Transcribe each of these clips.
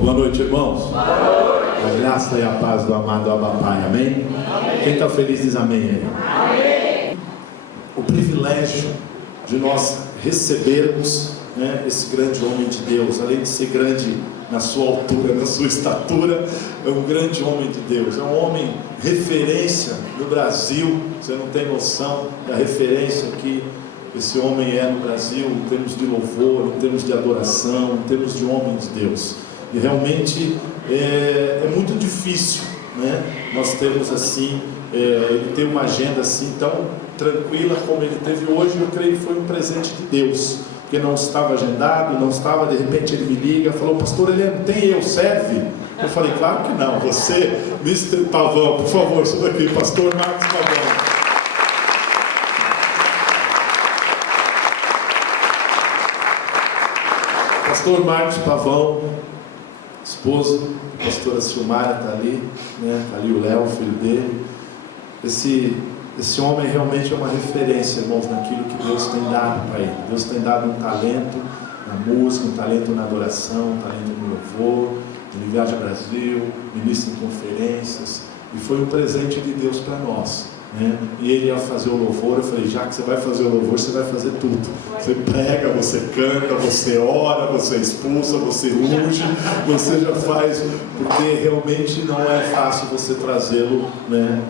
Boa noite, irmãos. Boa noite. A graça e a paz do amado Abba Pai, amém? Amém. Quem está feliz diz amém aí. Amém. O privilégio de nós recebermos, né, esse grande homem de Deus, além de ser grande na sua altura, na sua estatura, é um grande homem de Deus, é um homem referência no Brasil. Você não tem noção da referência que esse homem é no Brasil, em termos de louvor, em termos de adoração, em termos de homem de Deus. E realmente é muito difícil, né? Nós temos assim, ele tem uma agenda assim tão tranquila como ele teve hoje. Eu creio que foi um presente de Deus, porque não estava agendado, não estava, de repente ele me liga, falou: pastor Heleno, tem eu, serve? Eu falei: claro que não, você, Mr. Pavão, por favor, suba aqui, pastor Marcos Pavão. Pastor Marcos Pavão, esposo, a pastora Silmara está ali, né? Está ali o Léo, filho dele. Esse homem realmente é uma referência, irmãos, naquilo que Deus tem dado para ele. Deus tem dado um talento na música, um talento na adoração, um talento no louvor. Ele viaja ao Brasil, ministra em conferências, e foi um presente de Deus para nós, né? E ele ia fazer o louvor. Eu falei: já que você vai fazer o louvor, você vai fazer tudo. Você prega, você canta, você ora, você expulsa, você unge, você já faz, porque realmente não é fácil você trazê-lo, né,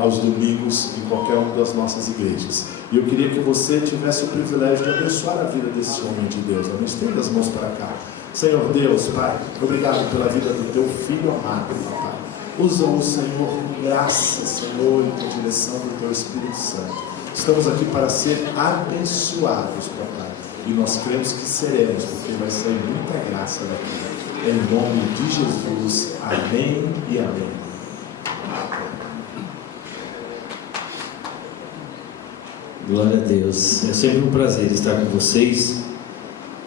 aos domingos em qualquer uma das nossas igrejas. E eu queria que você tivesse o privilégio de abençoar a vida desse homem de Deus. Amém? Estenda as mãos para cá. Senhor Deus, Pai, obrigado pela vida do teu filho amado, Pai. Usa-o, Senhor, com graça, Senhor, e com a direção do teu Espírito Santo. Estamos aqui para ser abençoados, Pai, e nós cremos que seremos, porque vai sair muita graça daqui. Em nome de Jesus, amém e amém. Glória a Deus. É sempre um prazer estar com vocês,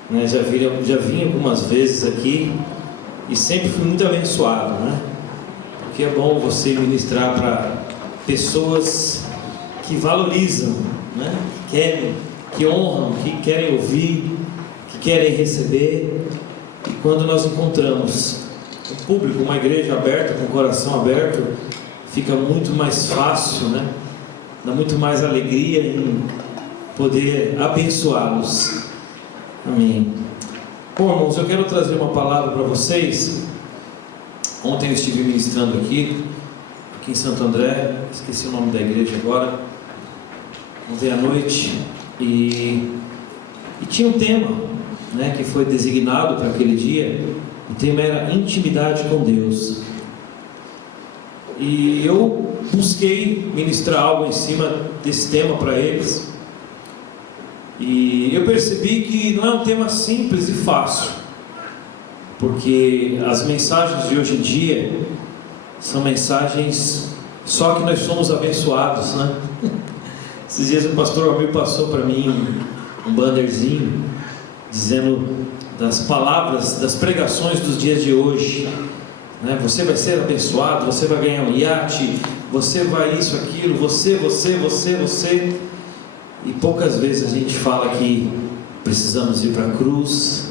né? Já vim algumas vezes aqui e sempre fui muito abençoado, né? Porque é bom você ministrar para pessoas que valorizam, né? Que honram, que querem ouvir, que querem receber. E quando nós encontramos um público, uma igreja aberta, com o coração aberto, fica muito mais fácil, né? Dá muito mais alegria em poder abençoá-los. Amém. Bom, irmãos, eu quero trazer uma palavra para vocês. Ontem eu estive ministrando aqui em Santo André, esqueci o nome da igreja agora, ontem à noite, e tinha um tema, né, que foi designado para aquele dia. O tema era intimidade com Deus, e eu busquei ministrar algo em cima desse tema para eles, e eu percebi que não é um tema simples e fácil, porque as mensagens de hoje em dia são mensagens só que nós somos abençoados, né? Esses dias o pastor Almir passou para mim um bannerzinho dizendo das palavras, das pregações dos dias de hoje, né? Você vai ser abençoado, você vai ganhar um iate, você vai isso, aquilo, você. E poucas vezes a gente fala que precisamos ir para a cruz,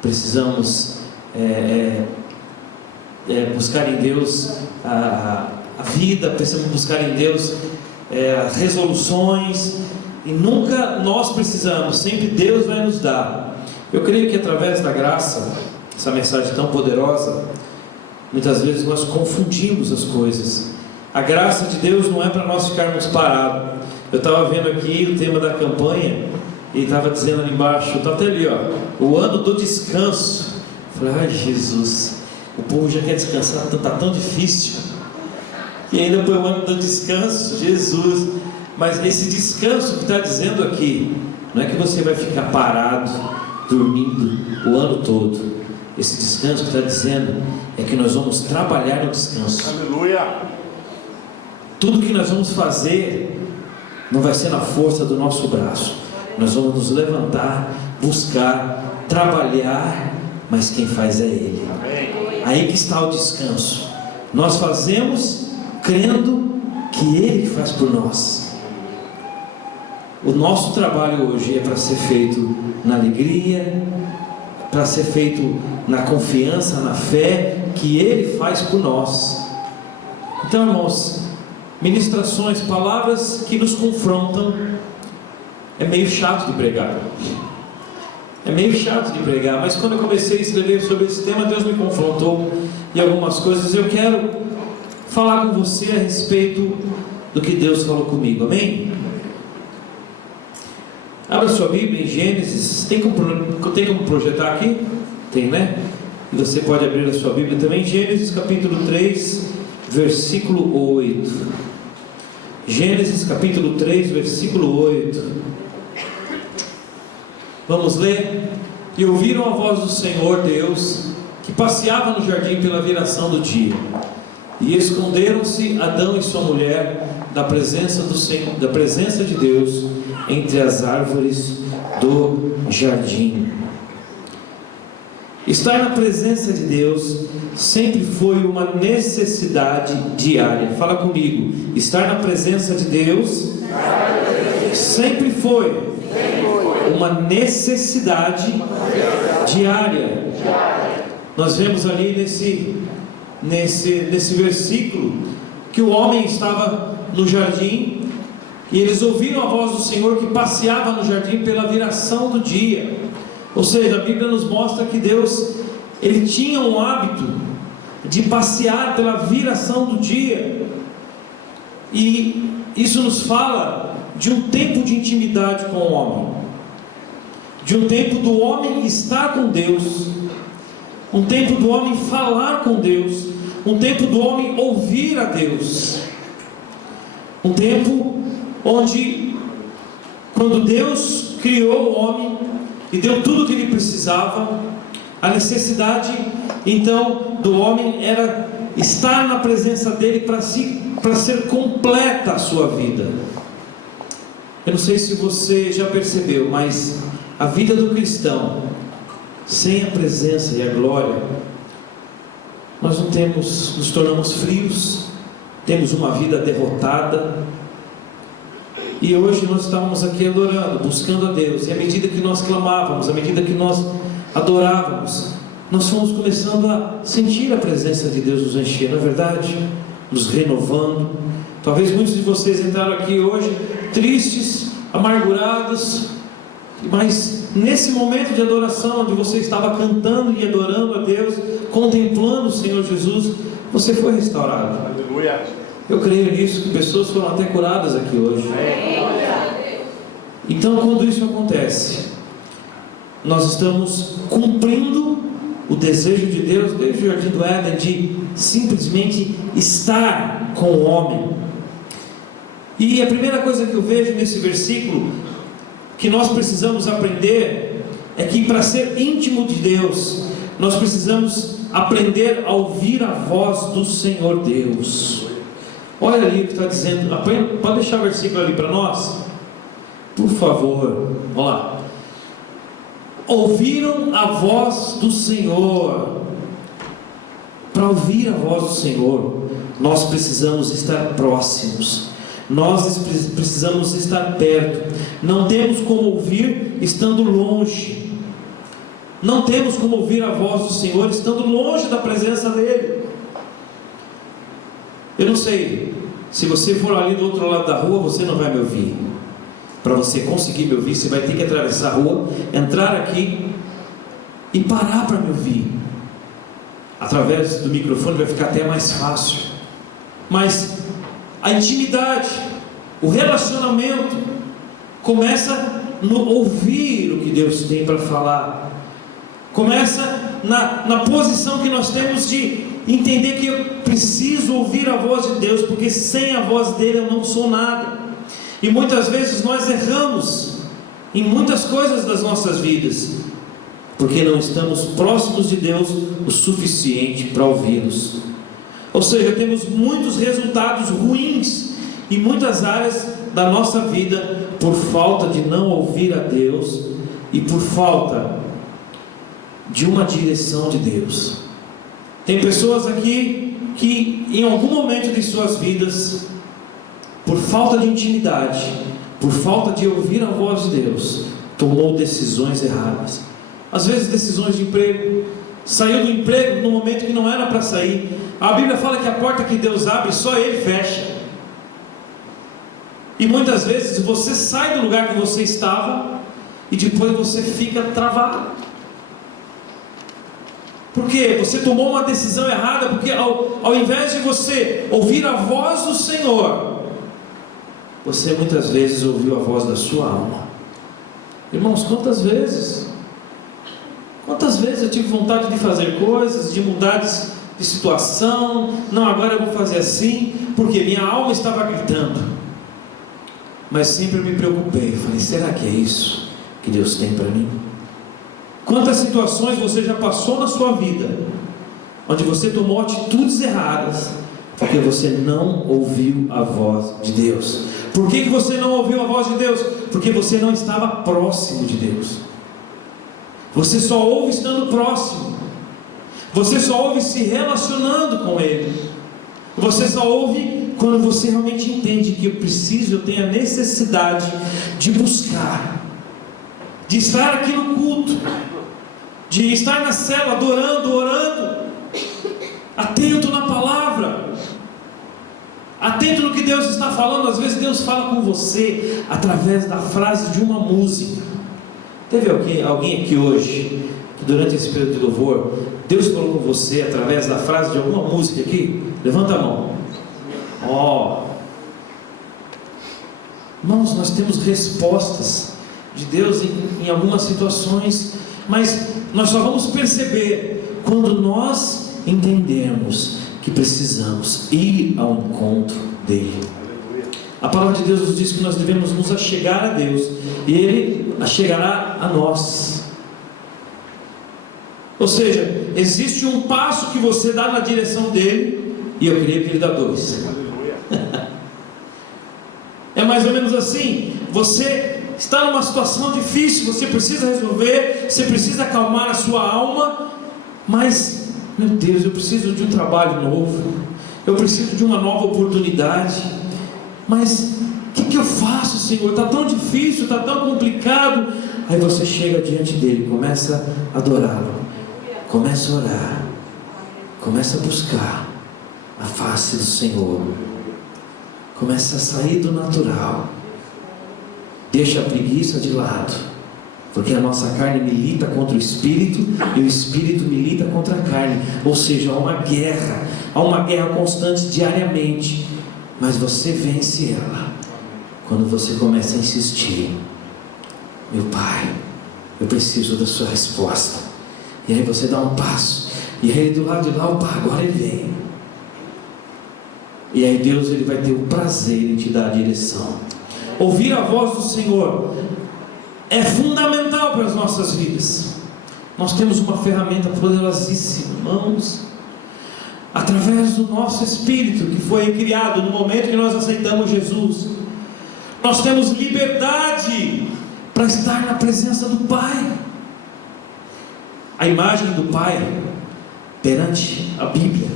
precisamos buscar em Deus a vida, precisamos buscar em Deus as resoluções, e nunca nós precisamos, sempre Deus vai nos dar. Eu creio que através da graça, essa mensagem tão poderosa, muitas vezes nós confundimos as coisas. A graça de Deus não é para nós ficarmos parados. Eu estava vendo aqui o tema da campanha, e estava dizendo ali embaixo, está até ali, ó, o ano do descanso. Eu falei: ai Jesus, o povo já quer descansar, está tão difícil, e ainda foi o ano do descanso, Jesus. Mas esse descanso que está dizendo aqui, não é que você vai ficar parado, dormindo o ano todo. Esse descanso que está dizendo é que nós vamos trabalhar no descanso. Aleluia! Tudo que nós vamos fazer não vai ser na força do nosso braço. Nós vamos nos levantar, buscar, trabalhar, mas quem faz é Ele. Aí que está o descanso. Nós fazemos crendo que Ele faz por nós. O nosso trabalho hoje é para ser feito na alegria, para ser feito na confiança, na fé que Ele faz por nós. Então, irmãos, ministrações, palavras que nos confrontam, é meio chato de pregar. É meio chato de pregar, mas quando eu comecei a escrever sobre esse tema, Deus me confrontou em algumas coisas. Eu quero falar com você a respeito do que Deus falou comigo, amém? Abra sua Bíblia em Gênesis. Tem como projetar aqui? Tem, né? E você pode abrir a sua Bíblia também. Gênesis capítulo 3, versículo 8. Gênesis capítulo 3, versículo 8. Vamos ler? E ouviram a voz do Senhor Deus, que passeava no jardim pela viração do dia. E esconderam-se Adão e sua mulher da presença de Deus entre as árvores do jardim. Estar na presença de Deus sempre foi uma necessidade diária. Fala comigo. Estar na presença de Deus sempre foi uma necessidade diária. Nós vemos ali nesse versículo que o homem estava no jardim e eles ouviram a voz do Senhor que passeava no jardim pela viração do dia. Ou seja, a Bíblia nos mostra que Deus, Ele tinha um hábito de passear pela viração do dia, e isso nos fala de um tempo de intimidade com o homem, de um tempo do homem estar com Deus, um tempo do homem falar com Deus, um tempo do homem ouvir a Deus, um tempo onde, quando Deus criou o homem e deu tudo o que ele precisava, a necessidade então do homem era estar na presença dele para ser completa a sua vida. Eu não sei se você já percebeu, mas a vida do cristão sem a presença e a glória, nós nos tornamos frios, temos uma vida derrotada. E hoje nós estávamos aqui adorando, buscando a Deus, e à medida que nós clamávamos, à medida que nós adorávamos, nós fomos começando a sentir a presença de Deus nos encher, não é verdade? Nos renovando. Talvez muitos de vocês entraram aqui hoje tristes, amargurados, mas nesse momento de adoração, onde você estava cantando e adorando a Deus, contemplando o Senhor Jesus, você foi restaurado. Aleluia. Eu creio nisso, que pessoas foram até curadas aqui hoje. Então, quando isso acontece, nós estamos cumprindo o desejo de Deus desde o jardim do Éden, de simplesmente estar com o homem. E a primeira coisa que eu vejo nesse versículo, que nós precisamos aprender, é que para ser íntimo de Deus, nós precisamos aprender a ouvir a voz do Senhor Deus. Olha ali o que está dizendo. Pode deixar o versículo ali para nós, por favor. Vamos lá. Ouviram a voz do Senhor. Para ouvir a voz do Senhor, nós precisamos estar próximos, nós precisamos estar perto. Não temos como ouvir estando longe, não temos como ouvir a voz do Senhor estando longe da presença dEle. Eu não sei, se você for ali do outro lado da rua, você não vai me ouvir. Para você conseguir me ouvir, você vai ter que atravessar a rua, entrar aqui e parar para me ouvir. Através do microfone vai ficar até mais fácil. Mas a intimidade, o relacionamento, começa no ouvir o que Deus tem para falar. Começa na posição que nós temos de entender que eu preciso ouvir a voz de Deus, porque sem a voz dele eu não sou nada. E muitas vezes nós erramos em muitas coisas das nossas vidas, porque não estamos próximos de Deus o suficiente para ouvi-los. Ou seja, temos muitos resultados ruins em muitas áreas da nossa vida por falta de não ouvir a Deus e por falta de uma direção de Deus. Tem pessoas aqui que em algum momento de suas vidas, por falta de intimidade, por falta de ouvir a voz de Deus, tomou decisões erradas. Às vezes decisões de emprego. Saiu do emprego no momento que não era para sair. A Bíblia fala que a porta que Deus abre, só Ele fecha. E muitas vezes você sai do lugar que você estava e depois você fica travado. Porque você tomou uma decisão errada, porque ao invés de você ouvir a voz do Senhor, você muitas vezes ouviu a voz da sua alma. Irmãos, quantas vezes eu tive vontade de fazer coisas, de mudar de situação, não, agora eu vou fazer assim, porque minha alma estava gritando. Mas sempre eu me preocupei, falei, será que é isso que Deus tem para mim? Quantas situações você já passou na sua vida, onde você tomou atitudes erradas, porque você não ouviu a voz de Deus? Por que você não ouviu a voz de Deus? Porque você não estava próximo de Deus. Você só ouve estando próximo. Você só ouve se relacionando com Ele. Você só ouve quando você realmente entende que eu tenho a necessidade de buscar, de estar aqui no culto, de estar na cela adorando, orando, atento na palavra, atento no que Deus está falando. Às vezes Deus fala com você através da frase de uma música. Teve alguém aqui hoje, que durante esse período de louvor, Deus falou com você através da frase de alguma música aqui? Levanta a mão. Irmãos, nós temos respostas de Deus em algumas situações, mas nós só vamos perceber quando nós entendermos que precisamos ir ao encontro dele. A palavra de Deus nos diz que nós devemos nos achegar a Deus, e Ele achegará a nós. Ou seja, existe um passo que você dá na direção dele, e eu creio que Ele dá dois. É mais ou menos assim. Você está numa situação difícil, você precisa resolver, você precisa acalmar a sua alma, mas, meu Deus, eu preciso de um trabalho novo, eu preciso de uma nova oportunidade, mas o que eu faço, Senhor? Está tão difícil, está tão complicado. Aí você chega diante dele, começa a adorá-lo, começa a orar, começa a buscar a face do Senhor, começa a sair do natural, deixa a preguiça de lado, porque a nossa carne milita contra o Espírito, e o Espírito milita contra a carne. Ou seja, há uma guerra constante diariamente, mas você vence ela quando você começa a insistir. Meu Pai, eu preciso da sua resposta. E aí você dá um passo, e aí do lado de lá, opa, agora ele vem. E aí Deus, ele vai ter o prazer em te dar a direção. Ouvir a voz do Senhor é fundamental para as nossas vidas. Nós temos uma ferramenta poderosíssima, irmãos, através do nosso Espírito, que foi criado no momento que nós aceitamos Jesus. Nós temos liberdade para estar na presença do Pai. A imagem do Pai perante a Bíblia,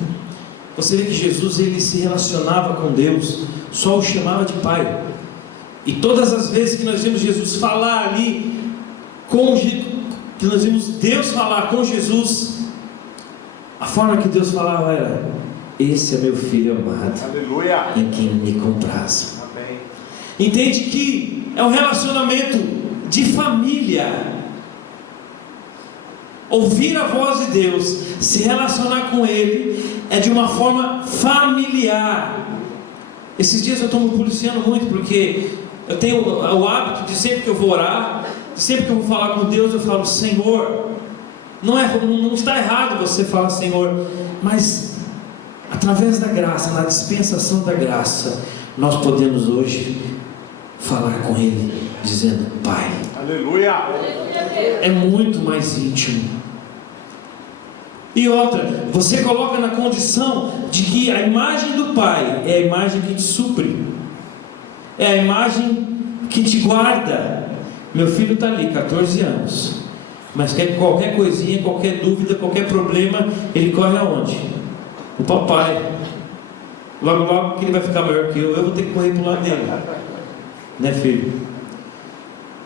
você vê que Jesus, ele se relacionava com Deus, só o chamava de Pai. E todas as vezes que nós vimos Jesus falar ali, que nós vimos Deus falar com Jesus, a forma que Deus falava era: esse é meu filho amado, aleluia, em quem me comprazo. Amém. Entende que é um relacionamento de família. Ouvir a voz de Deus, se relacionar com Ele, é de uma forma familiar. Esses dias eu estou me policiando muito, porque eu tenho o hábito de, sempre que eu vou orar, sempre que eu vou falar com Deus, eu falo: Senhor. Não está errado você falar Senhor, mas através da graça, na dispensação da graça, nós podemos hoje falar com Ele, dizendo: Pai. Aleluia! É muito mais íntimo. E outra, você coloca na condição de que a imagem do Pai é a imagem que te supre, é a imagem que te guarda. Meu filho está ali, 14 anos, mas qualquer coisinha, qualquer dúvida, qualquer problema, ele corre aonde? O papai. Logo logo que ele vai ficar maior que eu vou ter que correr para o lado dele, né, filho?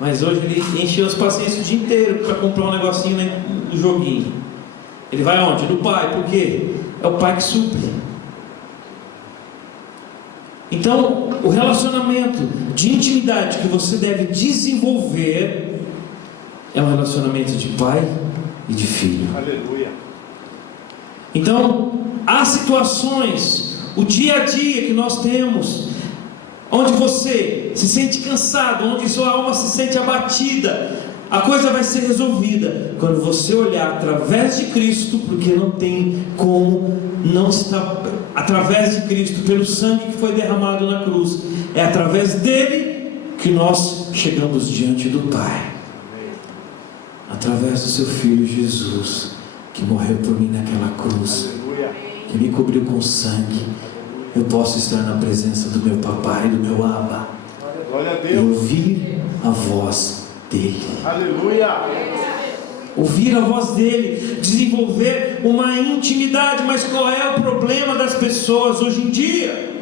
mas hoje ele encheu as paciências o dia inteiro para comprar um negocinho no joguinho. Ele vai aonde? No pai, por quê? É o pai que supre. Então, o relacionamento de intimidade que você deve desenvolver é um relacionamento de pai e de filho. Aleluia. Então, há situações, o dia a dia que nós temos, onde você se sente cansado, onde sua alma se sente abatida. A coisa vai ser resolvida quando você olhar através de Cristo, porque não tem como não estar através de Cristo, pelo sangue que foi derramado na cruz. É através dele que nós chegamos diante do Pai, através do seu Filho Jesus, que morreu por mim naquela cruz, que me cobriu com sangue. Eu posso estar na presença do meu papai, do meu Abba, e ouvir a voz dele. Aleluia. Ouvir a voz dele, desenvolver uma intimidade. Mas qual é o problema das pessoas hoje em dia?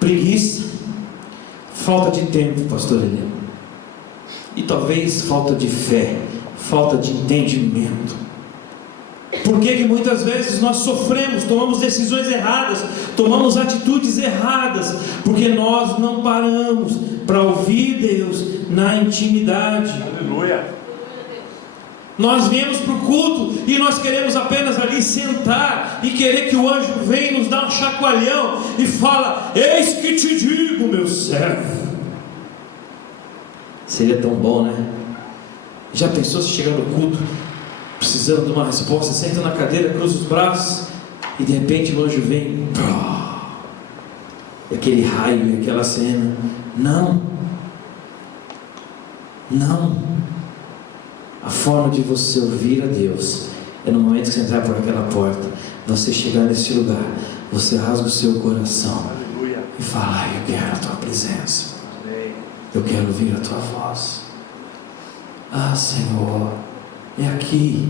Preguiça, falta de tempo, pastor Helena, e talvez falta de fé, falta de entendimento. Por que muitas vezes nós sofremos, tomamos decisões erradas, tomamos atitudes erradas? Porque nós não paramos para ouvir Deus na intimidade. Aleluia. Nós viemos para o culto e nós queremos apenas ali sentar e querer que o anjo venha e nos dar um chacoalhão e fala: eis que te digo, meu servo. Seria tão bom, né? Já pensou se chegar no culto precisando de uma resposta, senta na cadeira, cruza os braços e de repente o anjo vem, e aquele raio e aquela cena? Não. A forma de você ouvir a Deus é no momento que você entrar por aquela porta, você chegar nesse lugar, você rasga o seu coração e fala: eu quero a tua presença, eu quero ouvir a tua voz. Ah, Senhor, é aqui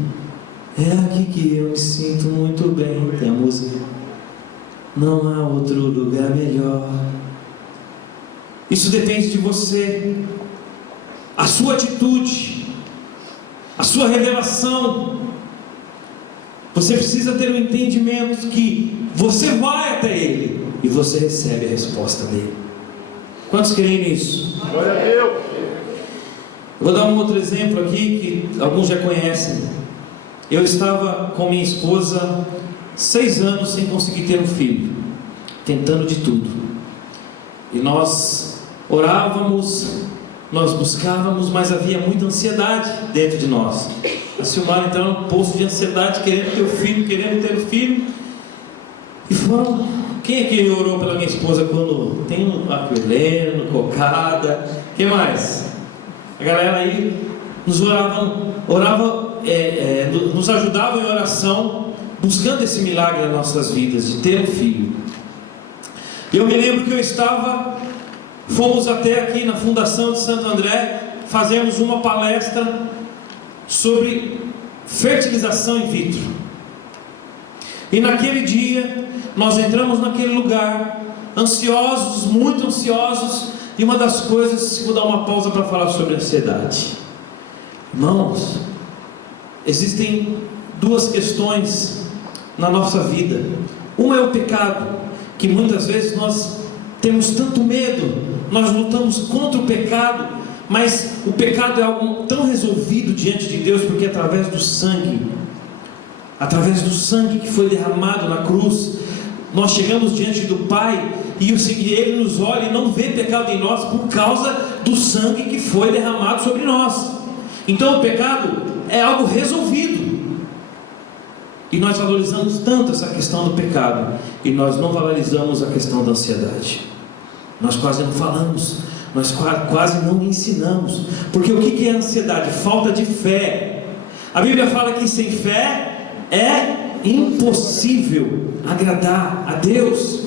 que eu me sinto muito bem. Tem a música: não há outro lugar melhor. Isso depende de você, a sua atitude, a sua revelação. Você precisa ter um entendimento que você vai até Ele e você recebe a resposta dele. Quantos creem nisso? Glória a Deus. Eu vou dar um outro exemplo aqui que alguns já conhecem. Eu estava com minha esposa 6 anos sem conseguir ter um filho, tentando de tudo. E nós orávamos, nós buscávamos, mas havia muita ansiedade dentro de nós. A Silmara entrou num poço de ansiedade, querendo ter o filho, querendo ter o filho. E foram... Quem é que orou pela minha esposa quando tem um aquileno, cocada? Quem mais? A galera aí nos nos ajudava em oração, buscando esse milagre nas nossas vidas, de ter um filho. Eu me lembro que fomos até aqui na Fundação de Santo André, fazemos uma palestra sobre fertilização in vitro. E naquele dia, nós entramos naquele lugar, ansiosos, muito ansiosos, e uma das coisas, vou dar uma pausa para falar sobre ansiedade. Irmãos, existem 2 questões na nossa vida. Uma é o pecado, que muitas vezes nós temos tanto medo, nós lutamos contra o pecado, mas o pecado é algo tão resolvido diante de Deus, porque através do sangue que foi derramado na cruz, nós chegamos diante do Pai, e Ele nos olha e não vê pecado em nós, por causa do sangue que foi derramado sobre nós. Então o pecado é algo resolvido, e nós valorizamos tanto essa questão do pecado, e nós não valorizamos a questão da ansiedade. Nós quase não falamos, nós quase não ensinamos, porque o que é ansiedade? Falta de fé. A Bíblia fala que sem fé é impossível agradar a Deus.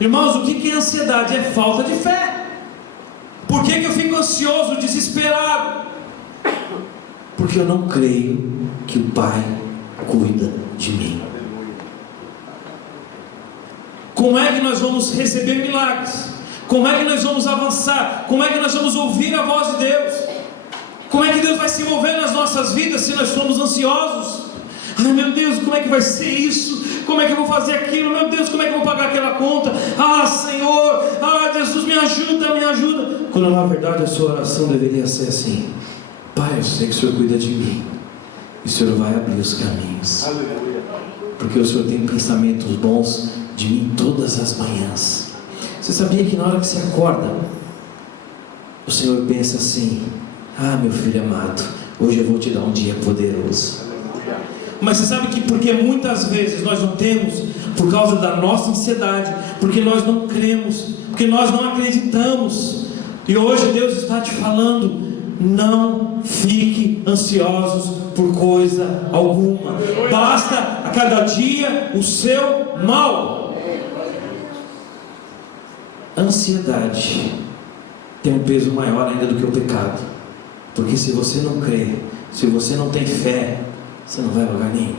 Irmãos, o que é ansiedade? É falta de fé. Por que eu fico ansioso, desesperado? Porque eu não creio que o Pai cuida de mim. Como é que nós vamos receber milagres? Como é que nós vamos avançar? Como é que nós vamos ouvir a voz de Deus? Como é que Deus vai se mover nas nossas vidas se nós somos ansiosos? Ai meu Deus, como é que vai ser isso? Como é que eu vou fazer aquilo? Meu Deus, como é que eu vou pagar aquela conta? Ah Senhor, ah Jesus, me ajuda, me ajuda. Quando na verdade a sua oração deveria ser assim: Pai, eu sei que o Senhor cuida de mim, e o Senhor vai abrir os caminhos, porque o Senhor tem pensamentos bons de mim todas as manhãs. Você sabia que na hora que você acorda, o Senhor pensa assim: ah meu filho amado, hoje eu vou te dar um dia poderoso. Mas você sabe que porque muitas vezes nós não temos, por causa da nossa ansiedade, porque nós não cremos, porque nós não acreditamos. E hoje Deus está te falando: não fique ansiosos por coisa alguma, basta a cada dia o seu mal. A ansiedade tem um peso maior ainda do que o pecado, porque se você não crê, se você não tem fé, você não vai a lugar nenhum.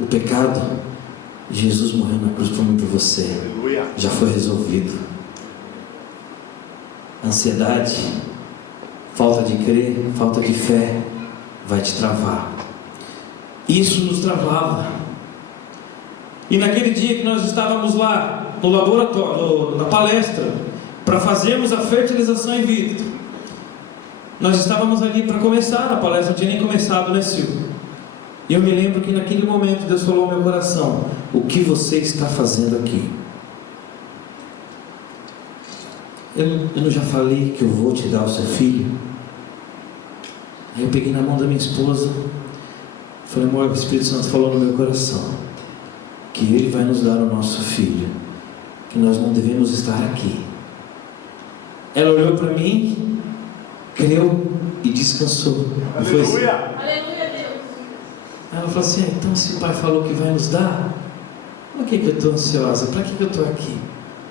O pecado, Jesus morreu na cruz por mim, por você, já foi resolvido. Ansiedade, falta de crer, falta de fé, vai te travar. Isso nos travava. E naquele dia que nós estávamos lá no laboratório, na palestra, para fazermos a fertilização in vitro, nós estávamos ali para começar a palestra, não tinha nem começado, né Silvio? E eu me lembro que naquele momento Deus falou ao meu coração: o que você está fazendo aqui? Eu não já falei que eu vou te dar o seu filho? Aí eu peguei na mão da minha esposa, falei: amor, o Espírito Santo falou no meu coração que Ele vai nos dar o nosso filho, que nós não devemos estar aqui. Ela olhou para mim, creu e descansou. Não foi assim? Aleluia, Deus. Ela falou assim: então se o Pai falou que vai nos dar, para que eu estou ansiosa? Para que eu estou aqui?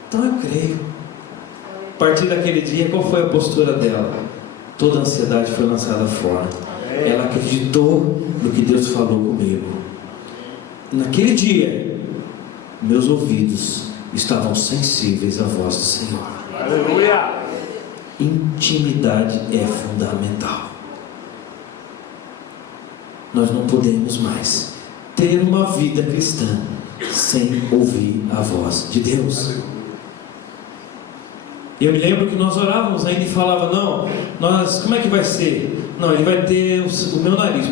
Então eu creio. A partir daquele dia, qual foi a postura dela? Toda a ansiedade foi lançada fora. Ela acreditou no que Deus falou comigo. Naquele dia, meus ouvidos estavam sensíveis à voz do Senhor. Aleluia. Intimidade é fundamental. Nós não podemos mais ter uma vida cristã sem ouvir a voz de Deus. E eu me lembro que nós orávamos ainda e falava: não, como é que vai ser? Não, ele vai ter o meu nariz.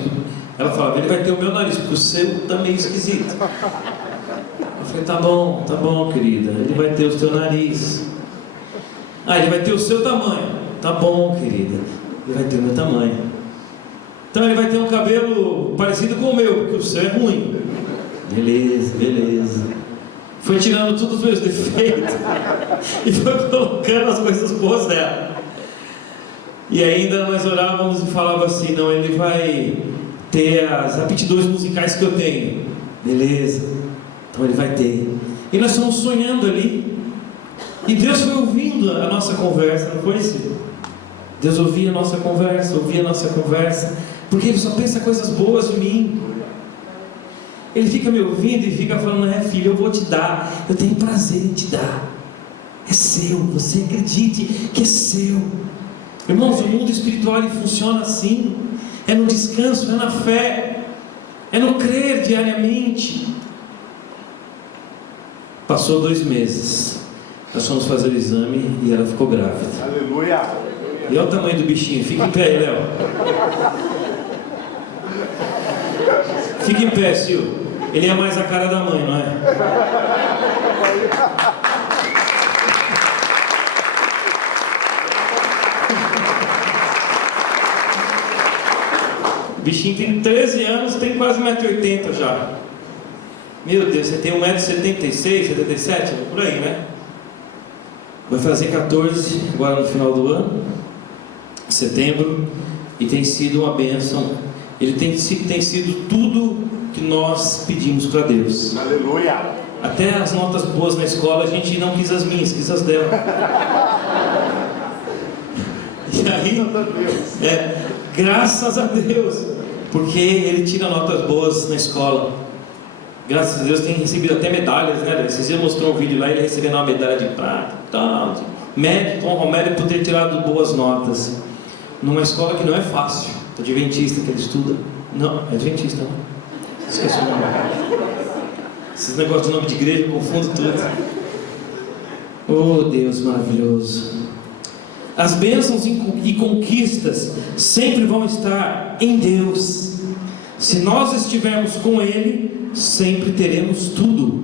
Ela falava: ele vai ter o meu nariz, porque o seu está meio esquisito. Eu falei: tá bom querida, ele vai ter o seu nariz. Ah, ele vai ter o seu tamanho. Tá bom querida, ele vai ter o meu tamanho. Então ele vai ter um cabelo parecido com o meu, porque o seu é ruim. Beleza. Foi tirando todos os meus defeitos e foi colocando as coisas boas dela. E ainda nós orávamos e falava assim: não, ele vai ter as aptidões musicais que eu tenho. Beleza, então ele vai ter. E nós estamos sonhando ali, e Deus foi ouvindo a nossa conversa, não foi isso? Deus ouvia a nossa conversa, porque Ele só pensa coisas boas de mim. Ele fica me ouvindo e fica falando: é filho, eu vou te dar, eu tenho prazer em te dar, é seu, você acredite que é seu. Irmãos, o mundo espiritual ele funciona assim, é no descanso, é na fé, é no crer diariamente. Passou 2 meses, nós fomos fazer o exame e ela ficou grávida. Aleluia. E olha o tamanho do bichinho, fica em pé aí, Léo. Fica em pé, Sil. Ele é mais a cara da mãe, não é? O bichinho tem 13 anos, tem quase 1,80 m já. Meu Deus, você tem 1,76 m, 77 m, por aí, né? Vai fazer 14 agora no final do ano, setembro, e tem sido uma bênção. Ele tem sido tudo que nós pedimos para Deus. Aleluia. Até as notas boas na escola a gente não quis as minhas, quis as dela. E aí, graças a Deus, porque ele tira notas boas na escola. graças a Deus, tem recebido até medalhas, né? Esses dias mostrou um vídeo lá, ele recebendo uma medalha de prata, tal, mérito, honra ao mérito por ter tirado boas notas, numa escola que não é fácil, adventista que ele estuda. Não, é adventista, não? Esqueci o nome. Esses negócios de nome de igreja, eu confundo tudo. Oh, Deus maravilhoso. As bênçãos e conquistas sempre vão estar em Deus. Se nós estivermos com Ele, sempre teremos tudo.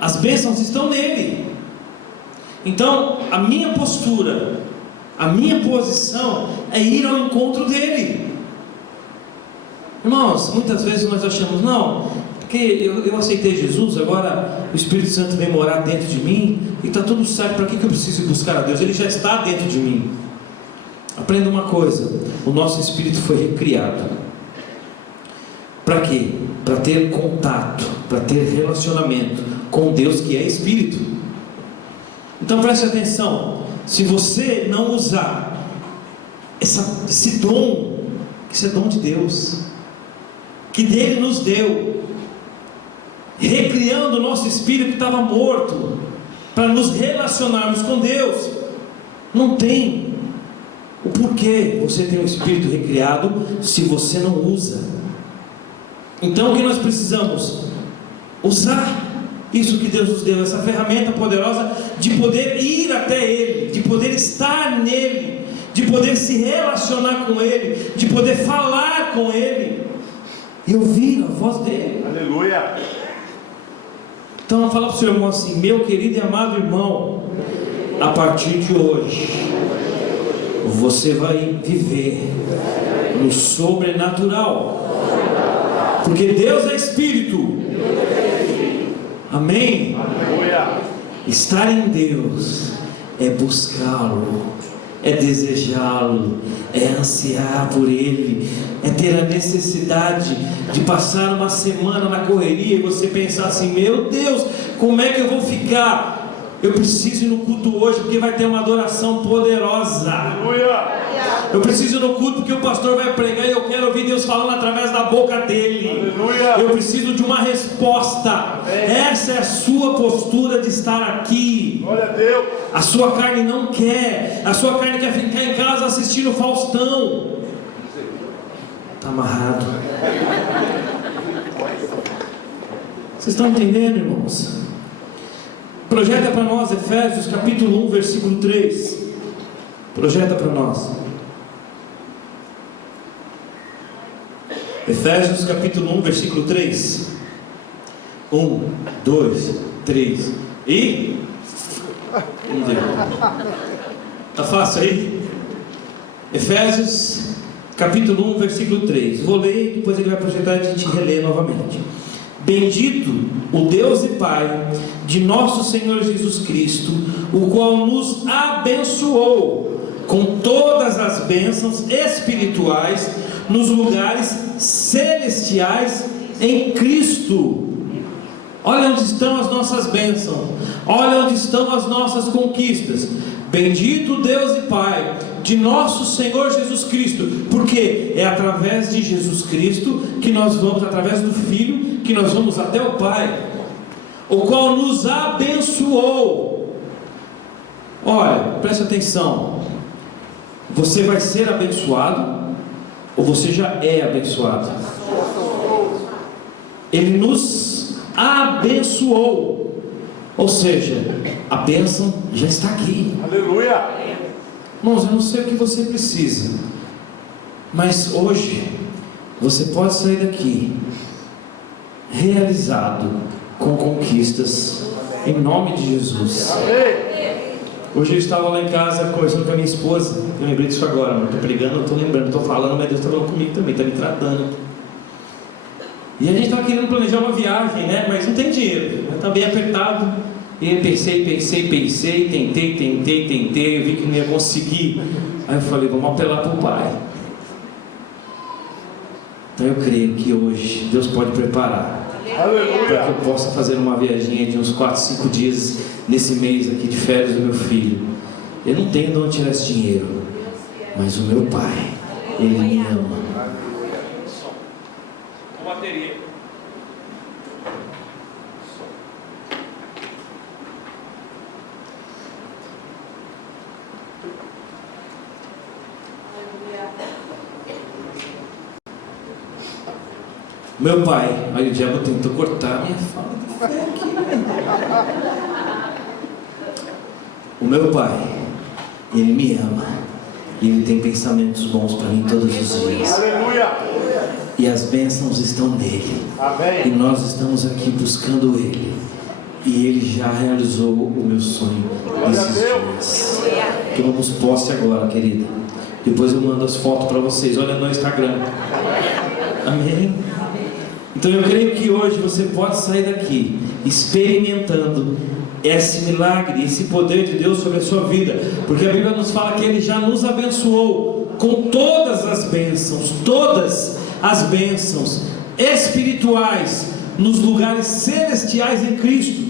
As bênçãos estão nele. Então, a minha postura, a minha posição é ir ao encontro dele. Irmãos, muitas vezes nós achamos, não, porque eu aceitei Jesus, agora o Espírito Santo vem morar dentro de mim e está tudo certo, para que eu preciso ir buscar a Deus? Ele já está dentro de mim. Aprenda uma coisa: o nosso espírito foi recriado. Para quê? Para ter contato, para ter relacionamento com Deus que é Espírito. Então preste atenção: se você não usar esse dom, isso é dom de Deus, que dele nos deu, recriando o nosso espírito que estava morto, para nos relacionarmos com Deus, não tem o porquê você ter um espírito recriado se você não usa. Então o que nós precisamos? Usar isso que Deus nos deu, essa ferramenta poderosa de poder ir até Ele, de poder estar nele, de poder se relacionar com Ele, de poder falar com Ele e ouvir a voz dele. Aleluia. Então fala para o seu irmão assim: meu querido e amado irmão, a partir de hoje você vai viver no sobrenatural, porque Deus é Espírito. Amém? Aleluia. Estar em Deus é buscá-lo, é desejá-lo, é ansiar por Ele, é ter a necessidade de passar uma semana na correria e você pensar assim: meu Deus, como é que eu vou ficar? Eu preciso ir no culto hoje porque vai ter uma adoração poderosa. Aleluia. Eu preciso ir no culto porque o pastor vai pregar e eu quero ouvir Deus falando através da boca dele. Aleluia. Eu preciso de uma resposta. Essa é a sua postura de estar aqui. Glória a Deus. A sua carne não quer. A sua carne quer ficar em casa assistindo o Faustão. Está amarrado. Vocês estão entendendo, irmãos? Projeta para nós Efésios capítulo 1, versículo 3. Projeta para nós. Efésios capítulo 1, versículo 3. 1, 2, 3 e... não deu. Está fácil aí? Efésios capítulo 1, versículo 3. Vou ler e depois ele vai projetar e a gente relê novamente. Bendito o Deus e Pai de nosso Senhor Jesus Cristo, o qual nos abençoou com todas as bênçãos espirituais nos lugares celestiais em Cristo. Olha onde estão as nossas bênçãos, olha onde estão as nossas conquistas. Bendito Deus e Pai de nosso Senhor Jesus Cristo, porque é através de Jesus Cristo que nós vamos, através do Filho, que nós vamos até o Pai, o qual nos abençoou. Olha, preste atenção: você vai ser abençoado ou você já é abençoado? Ele nos abençoou, ou seja, a bênção já está aqui. Aleluia. Irmãos, eu não sei o que você precisa, mas hoje você pode sair daqui realizado com conquistas em nome de Jesus. Hoje eu estava lá em casa conversando com a minha esposa. Eu lembrei disso agora, não estou pregando, não estou lembrando, estou falando, mas Deus está falando comigo também, está me tratando. E a gente estava querendo planejar uma viagem, né? Mas não tem dinheiro, está bem apertado. E eu pensei, tentei, eu vi que não ia conseguir. Aí eu falei: vamos apelar para o Pai. Então eu creio que hoje Deus pode preparar para que eu possa fazer uma viaginha de uns 4, 5 dias nesse mês aqui de férias do meu filho. Eu não tenho de onde tirar esse dinheiro, mas o meu Pai, Ele me ama. Meu pai, aí o diabo tentou cortar a minha fala de fé aqui. O meu pai, ele me ama e ele tem pensamentos bons para mim todos os dias. Aleluia. E as bênçãos estão nele. Amém. E nós estamos aqui buscando ele. E ele já realizou o meu sonho nesses dias. Tomamos posse agora, querida. Depois eu mando as fotos para vocês. Olha no Instagram. Amém? Então eu creio que hoje você pode sair daqui experimentando esse milagre, esse poder de Deus sobre a sua vida, porque a Bíblia nos fala que Ele já nos abençoou com todas as bênçãos espirituais nos lugares celestiais em Cristo.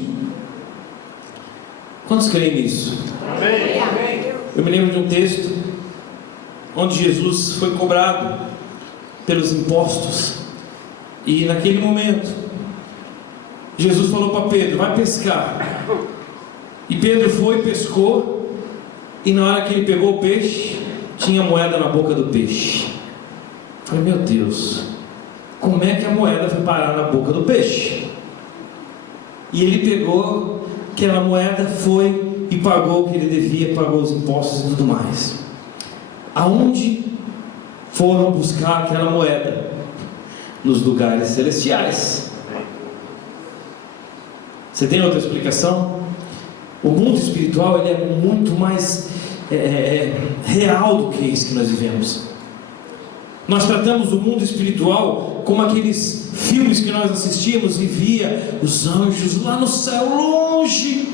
Quantos creem nisso? Amém. Eu me lembro de um texto onde Jesus foi cobrado pelos impostos, e naquele momento Jesus falou para Pedro: vai pescar. E Pedro foi, pescou, e na hora que ele pegou o peixe, tinha moeda na boca do peixe. Eu falei: meu Deus, como é que a moeda foi parar na boca do peixe? E ele pegou aquela moeda, foi e pagou o que ele devia, pagou os impostos e tudo mais. Aonde foram buscar aquela moeda? Nos lugares celestiais. Você tem outra explicação? O mundo espiritual, ele é muito mais real do que isso que nós vivemos. Nós tratamos o mundo espiritual como aqueles filmes que nós assistíamos e via os anjos lá no céu longe,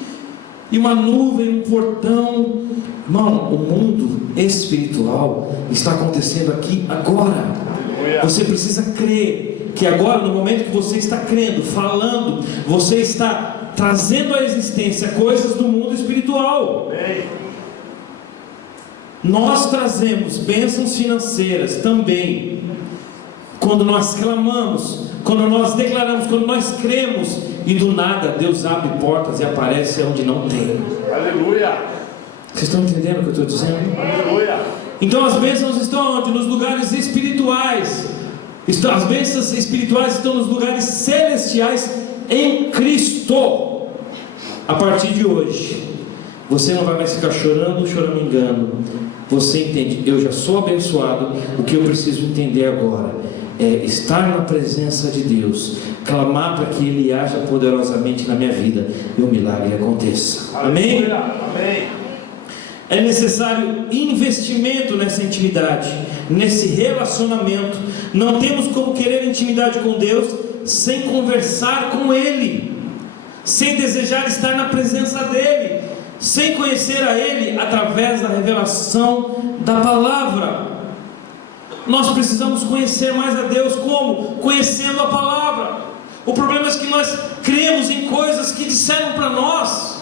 e uma nuvem, um portão. Irmão, o mundo espiritual está acontecendo aqui agora. Você precisa crer que agora, no momento que você está crendo, falando, você está trazendo à existência coisas do mundo espiritual. Nós trazemos bênçãos financeiras também quando nós clamamos, quando nós declaramos, quando nós cremos, e do nada Deus abre portas e aparece onde não tem. Aleluia. Vocês estão entendendo o que eu estou dizendo? Aleluia. Então as bênçãos estão onde? Nos lugares espirituais. As bênçãos espirituais estão nos lugares celestiais em Cristo. A partir de hoje, você não vai mais ficar chorando, choramingando. Você entende: eu já sou abençoado. O que eu preciso entender agora é estar na presença de Deus, clamar para que Ele haja poderosamente na minha vida e o milagre aconteça. Amém? Amém. É necessário investimento nessa intimidade, nesse relacionamento. Não temos como querer intimidade com Deus sem conversar com Ele, sem desejar estar na presença dEle, sem conhecer a Ele através da revelação da palavra. Nós precisamos conhecer mais a Deus. Como? Conhecendo a palavra. O problema é que nós cremos em coisas que disseram para nós.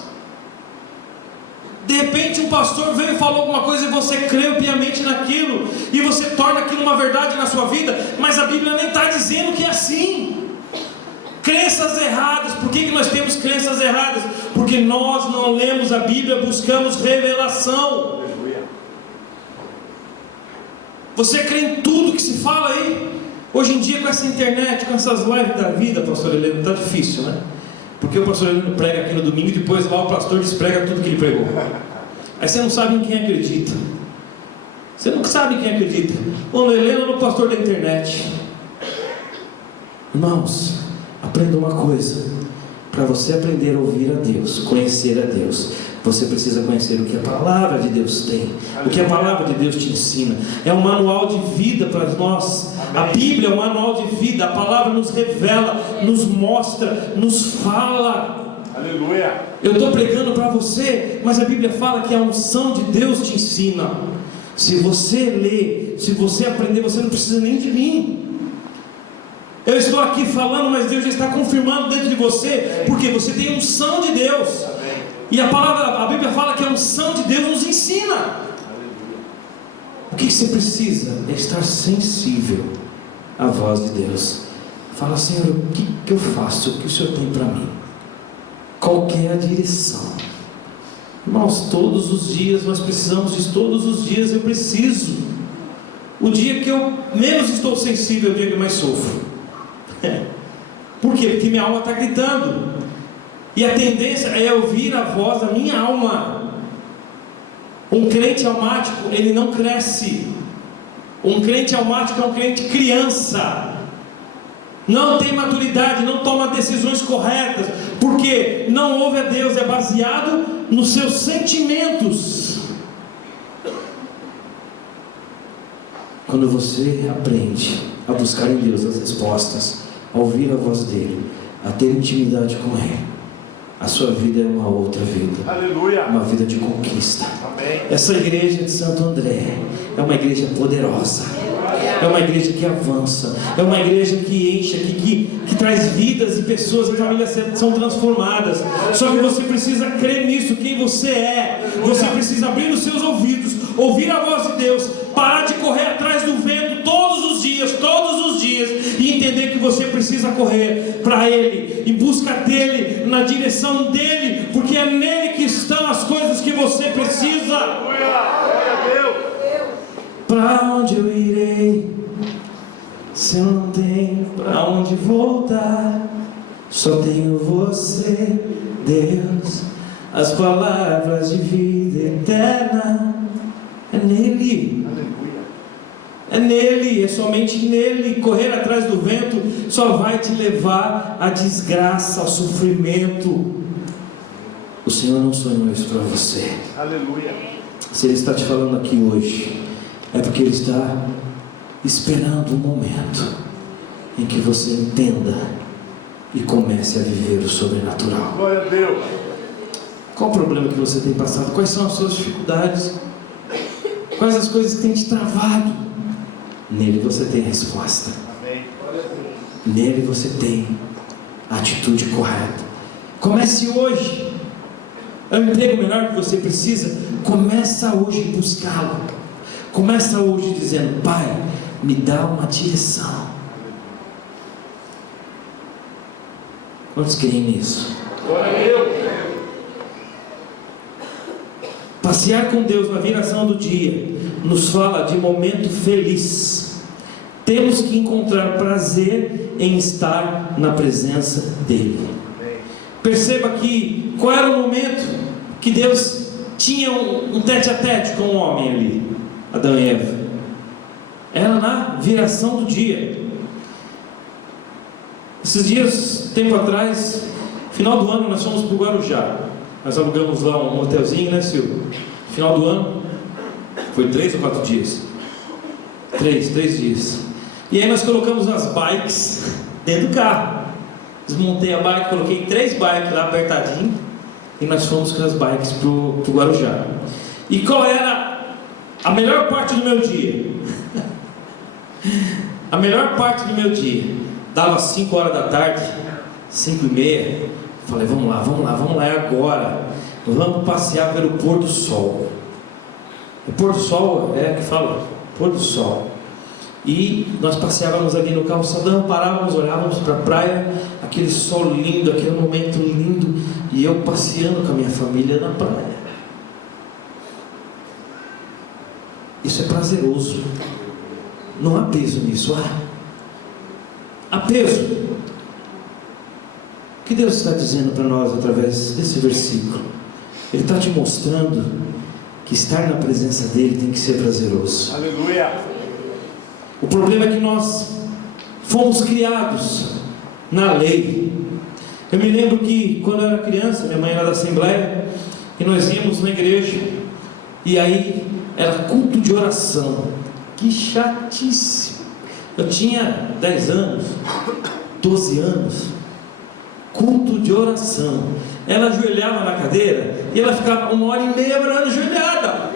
De repente um pastor veio e falou alguma coisa e você creu piamente naquilo, e você torna aquilo uma verdade na sua vida, mas a Bíblia nem está dizendo que é assim. Crenças erradas. Por que nós temos crenças erradas? Porque nós não lemos a Bíblia, buscamos revelação. Você crê em tudo que se fala aí? Hoje em dia, com essa internet, com essas lives da vida, pastor Heleno, está difícil, né? Porque o pastor Heleno prega aqui no domingo e depois lá o pastor desprega tudo que ele pregou. Aí você não sabe em quem acredita. Você não sabe em quem acredita. Ou no Heleno ou no pastor da internet. Irmãos, aprenda uma coisa. Para você aprender a ouvir a Deus, conhecer a Deus, você precisa conhecer o que a palavra de Deus tem, o que a palavra de Deus te ensina. É um manual de vida para nós. A Bíblia é um manual de vida. A palavra nos revela, nos mostra, nos fala. Aleluia. Eu estou pregando para você, mas a Bíblia fala que a unção de Deus te ensina. Se você ler, se você aprender, você não precisa nem de mim. Eu estou aqui falando, mas Deus já está confirmando dentro de você, porque você tem a unção de Deus. E a Bíblia fala que a unção de Deus nos ensina. O que você precisa é estar sensível à voz de Deus. Fala: Senhor, o que eu faço? O que o Senhor tem para mim? Qual que é a direção? Irmãos, todos os dias nós precisamos disso. Todos os dias eu preciso. O dia que eu menos estou sensível é o dia que eu mais sofro. Por quê? Porque minha alma está gritando. E a tendência é ouvir a voz da minha alma. Um crente almático, ele não cresce. Um crente almático é um crente criança. Não tem maturidade, não toma decisões corretas, porque não ouve a Deus, é baseado nos seus sentimentos. Quando você aprende a buscar em Deus as respostas, a ouvir a voz dele, a ter intimidade com ele, a sua vida é uma outra vida. Aleluia. Uma vida de conquista. Amém. Essa igreja de Santo André é uma igreja poderosa, é uma igreja que avança, é uma igreja que enche, que traz vidas e pessoas e famílias são transformadas. Só que você precisa crer nisso, quem você é. Você precisa abrir os seus ouvidos, ouvir a voz de Deus, parar de correr atrás do vento todos os dias, e entender que você precisa correr para Ele, em busca dEle, na direção dEle, porque é nele que estão as coisas que você precisa. Aleluia. Glória a Deus. Para onde eu irei, se eu não tenho para onde voltar? Só tenho você, Deus, as palavras de vida eterna. É nele. É nele, é somente nele. Correr atrás do vento só vai te levar à desgraça, ao sofrimento. O Senhor não sonhou isso para você. Aleluia. Se Ele está te falando aqui hoje, é porque Ele está esperando um momento em que você entenda e comece a viver o sobrenatural. Glória a Deus. Qual o problema que você tem passado? Quais são as suas dificuldades? Quais as coisas que têm te travado? Nele você tem resposta. Amém. Nele você tem a atitude correta. Comece hoje. É o emprego melhor que você precisa. Começa hoje a buscá-lo. Começa hoje dizendo: Pai, me dá uma direção. Quantos creem nisso? Glória a Deus. Passear com Deus na viração do dia nos fala de momento feliz. Temos que encontrar prazer em estar na presença dEle. Perceba que qual era o momento que Deus tinha um tete-a-tete com o homem ali, Adão e Eva. Era na viração do dia. Esses dias, tempo atrás, final do ano, nós fomos para o Guarujá. Nós alugamos lá um hotelzinho, né, Silvio? Final do ano, foi 3 ou 4 dias? 3 dias. E aí nós colocamos as bikes dentro do carro. Desmontei a bike, coloquei 3 bikes lá apertadinho, e nós fomos com as bikes para o Guarujá. E qual era a melhor parte do meu dia? A melhor parte do meu dia, dava 5 horas da tarde, 5h30, falei: vamos lá, é agora. Vamos passear pelo pôr do sol. O pôr do sol é que fala, pôr do sol. E nós passeávamos ali no calçadão, parávamos, olhávamos para a praia, aquele sol lindo, aquele momento lindo, e eu passeando com a minha família na praia. Isso é prazeroso. Não há peso nisso, há peso. O que Deus está dizendo para nós através desse versículo? Ele está te mostrando que estar na presença dEle tem que ser prazeroso. Aleluia. O problema é que nós fomos criados na lei. Eu me lembro que quando eu era criança, minha mãe era da Assembleia, e nós íamos na igreja, e aí era culto de oração. Que chatice! Eu tinha 10 anos, 12 anos, culto de oração. Ela ajoelhava na cadeira e ela ficava 1h30 orando ajoelhada.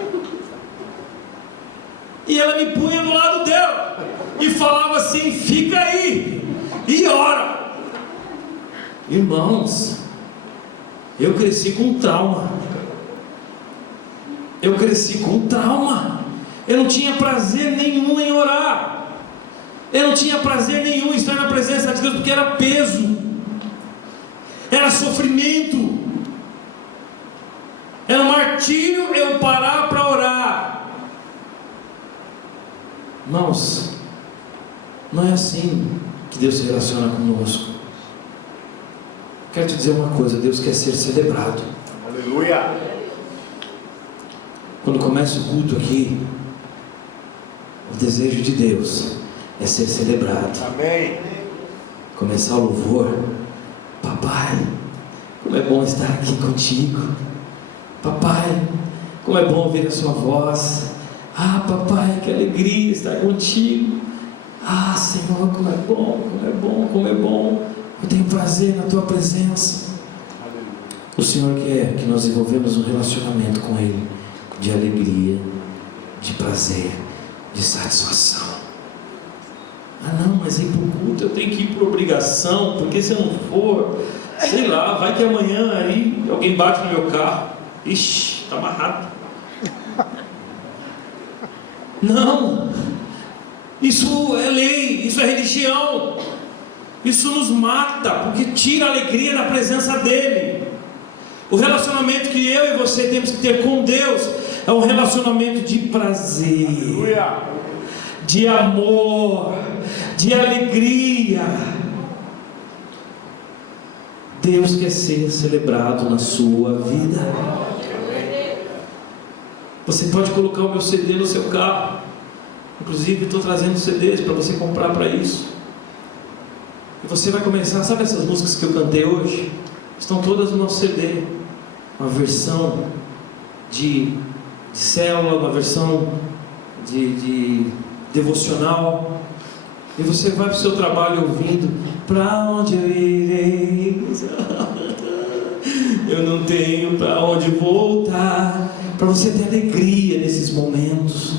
E ela me punha do lado dela e falava assim: fica aí e ora. Irmãos, eu cresci com trauma. Eu não tinha prazer nenhum em orar. Eu não tinha prazer nenhum em estar na presença de Deus, porque era peso, era sofrimento, era um martírio eu parar para orar. Irmãos, não é assim que Deus se relaciona conosco. Quero te dizer uma coisa: Deus quer ser celebrado. Aleluia. Quando começa o culto aqui, o desejo de Deus é ser celebrado. Amém. Começar o louvor: papai, como é bom estar aqui contigo. Papai, como é bom ouvir a sua voz. Ah, papai, que alegria estar contigo. Ah, Senhor, como é bom, como é bom, como é bom. Eu tenho prazer na tua presença. O Senhor quer que nós desenvolvemos um relacionamento com Ele de alegria, de prazer, de satisfação. Ah não, mas ir para o culto eu tenho que ir por obrigação, porque se eu não for, sei lá, vai que amanhã aí alguém bate no meu carro. Ixi, está amarrado. Não, isso é lei, isso é religião, isso nos mata, porque tira a alegria da presença dEle. O relacionamento que eu e você temos que ter com Deus é um relacionamento de prazer, Aleluia. de amor, de alegria. Deus quer ser celebrado na sua vida. Você pode colocar o meu CD no seu carro. Inclusive estou trazendo CDs para você comprar para isso. E você vai começar, sabe essas músicas que eu cantei hoje? Estão todas no nosso CD. Uma versão de célula, uma versão de devocional. E você vai para o seu trabalho ouvindo: para onde eu irei? Eu não tenho para onde voltar. Para você ter alegria nesses momentos,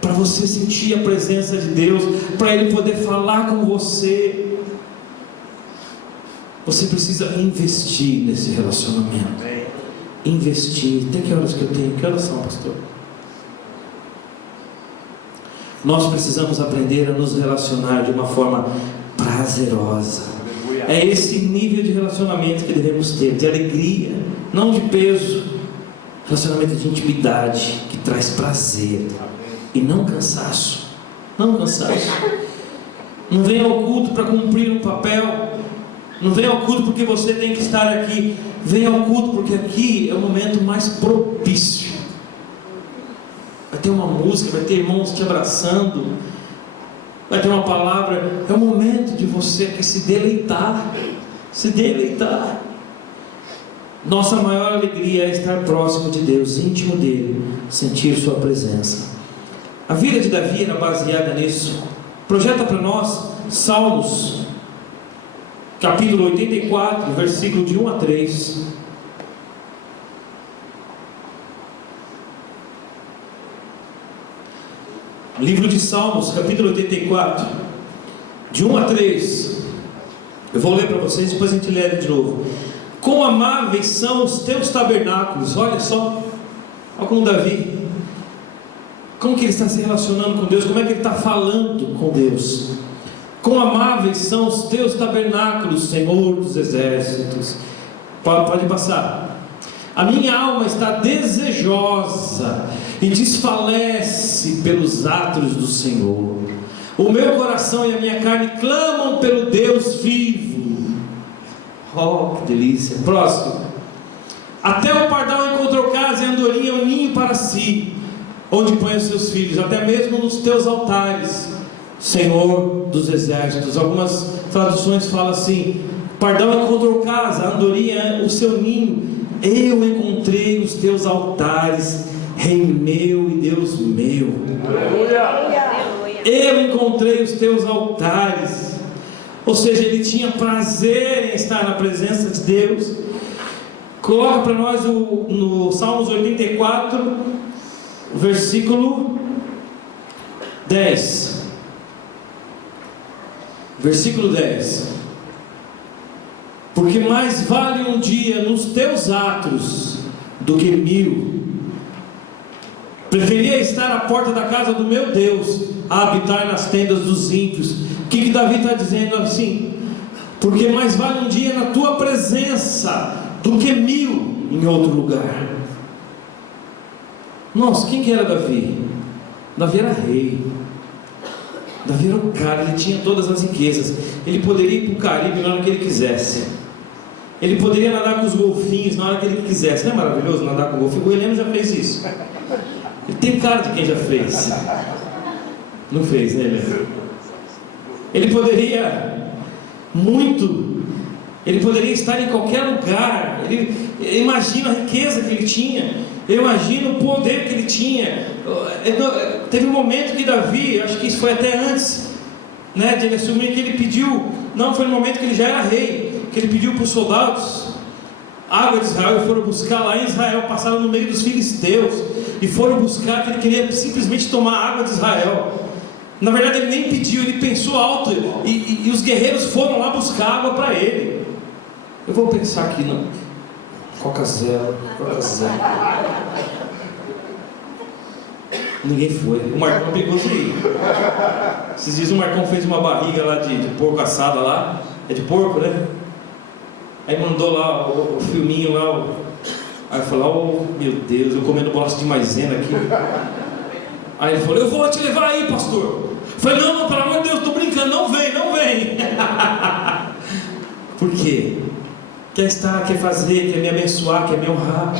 para você sentir a presença de Deus, para Ele poder falar com você. Você precisa investir nesse relacionamento. Investir. Até que horas que eu tenho? Que horas são, pastor? Nós precisamos aprender a nos relacionar de uma forma prazerosa. É esse nível de relacionamento que devemos ter, de alegria, não de peso. Relacionamento de intimidade, que traz prazer e não cansaço. Não cansaço. Não venha ao culto para cumprir um papel. Não venha ao culto porque você tem que estar aqui. Venha ao culto porque aqui é o momento mais propício. Vai ter uma música, vai ter irmãos te abraçando, vai ter uma palavra. É o momento de você aqui se deleitar. Se deleitar. Nossa maior alegria é estar próximo de Deus, íntimo dEle, sentir sua presença. A vida de Davi era baseada nisso. Projeta para nós Salmos, capítulo 84, versículo de 1 a 3. Livro de Salmos, capítulo 84, de 1 a 3. Eu vou ler para vocês, depois a gente lê de novo. Quão amáveis são os teus tabernáculos. Olha só, olha como Davi, como que ele está se relacionando com Deus, como é que ele está falando com Deus. Quão amáveis são os teus tabernáculos, Senhor dos exércitos. Pode passar. A minha alma está desejosa e desfalece pelos atos do Senhor. O meu coração e a minha carne clamam pelo Deus vivo. Oh, que delícia. Próximo. Até o pardal encontrou casa e a andorinha um ninho para si, onde põe os seus filhos, até mesmo nos teus altares, Senhor dos exércitos. Algumas traduções falam assim: pardal encontrou casa, a andorinha o seu ninho. Eu encontrei os teus altares, Rei meu e Deus meu. Aleluia. Eu encontrei os teus altares. Ou seja, ele tinha prazer em estar na presença de Deus. Coloca para nós no Salmos 84, versículo 10. Versículo 10. Porque mais vale um dia nos teus atos do que 1000. Preferia estar à porta da casa do meu Deus a habitar nas tendas dos ímpios. O que Davi está dizendo assim? Porque mais vale um dia na tua presença do que 1000 em outro lugar. Nossa, quem que era Davi? Davi era rei. Davi era um cara, ele tinha todas as riquezas. Ele poderia ir para o Caribe na hora que ele quisesse. Ele poderia nadar com os golfinhos na hora que ele quisesse. Não é maravilhoso nadar com o golfinho? O Heleno já fez isso. Ele tem cara de quem já fez. Não fez, né, Heleno? Ele poderia ele poderia estar em qualquer lugar. Imagina a riqueza que ele tinha. Eu imagino o poder que ele tinha. Teve um momento que Davi, acho que isso foi até antes, né, de ele assumir, que ele pediu, não, foi no momento que ele já era rei, que ele pediu para os soldados água de Israel, e foram buscar lá em Israel, passaram no meio dos filisteus, e foram buscar, que ele queria simplesmente tomar água de Israel. Na verdade ele nem pediu, ele pensou alto, e os guerreiros foram lá buscar água para ele. Eu vou pensar aqui, não, Coca Zero. Ninguém foi. O Marcão pegou isso aí. Esses dias o Marcão fez uma barriga lá de porco assada lá. É de porco, né? Aí mandou lá o filminho lá. Aí eu falei, oh meu Deus, eu comendo bosta de maisena aqui. Aí ele falou, eu vou te levar aí, pastor. Eu falei, não, pelo amor de Deus, tô brincando, não vem. Por quê? Quer estar, quer fazer, quer me abençoar, quer me honrar.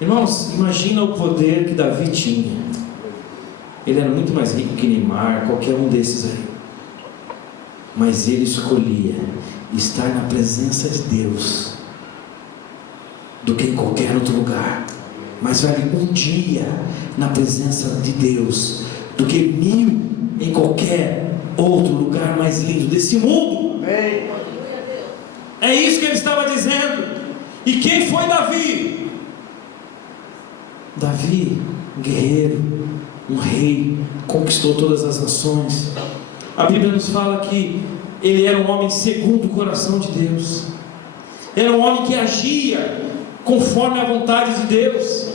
Irmãos, imagina o poder que Davi tinha. Ele era muito mais rico que Neymar, qualquer um desses aí. Mas ele escolhia estar na presença de Deus do que em qualquer outro lugar. Mais vale um dia na presença de Deus do que 1000 em qualquer outro lugar mais lindo desse mundo. É isso que ele estava dizendo. E quem foi Davi? Davi, um guerreiro, um rei, conquistou todas as nações. A Bíblia nos fala que ele era um homem segundo o coração de Deus. Era um homem que agia conforme a vontade de Deus.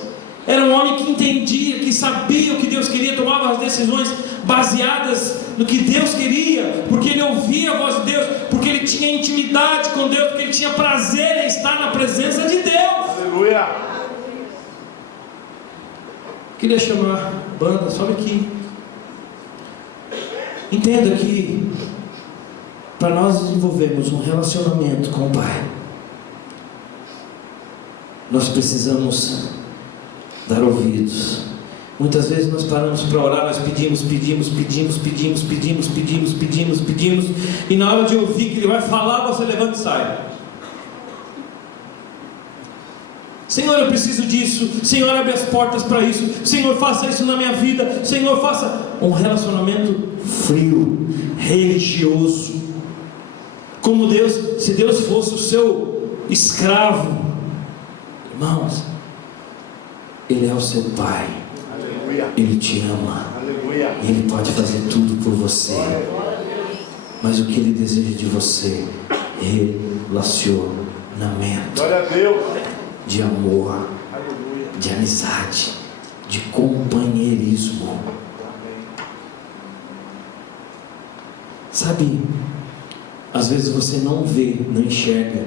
Era um homem que entendia, que sabia o que Deus queria, tomava as decisões baseadas no que Deus queria, porque ele ouvia a voz de Deus, porque ele tinha intimidade com Deus, porque ele tinha prazer em estar na presença de Deus. Aleluia! Queria chamar a banda, sobe aqui. Entenda que para nós desenvolvermos um relacionamento com o Pai, nós precisamos dar ouvidos. Muitas vezes nós paramos para orar, nós pedimos, e na hora de ouvir que Ele vai falar, você levanta e sai. Senhor, eu preciso disso. Senhor, abre as portas para isso. Senhor, faça isso na minha vida. Senhor, faça um relacionamento frio, religioso, como Deus, se Deus fosse o seu escravo. Irmãos, Ele é o seu Pai. Aleluia. Ele te ama. Aleluia. Ele pode fazer tudo por você. Mas o que Ele deseja de você é relacionamento. Glória a Deus. De amor, Aleluia. de amizade, de companheirismo. Sabe, às vezes você não vê, não enxerga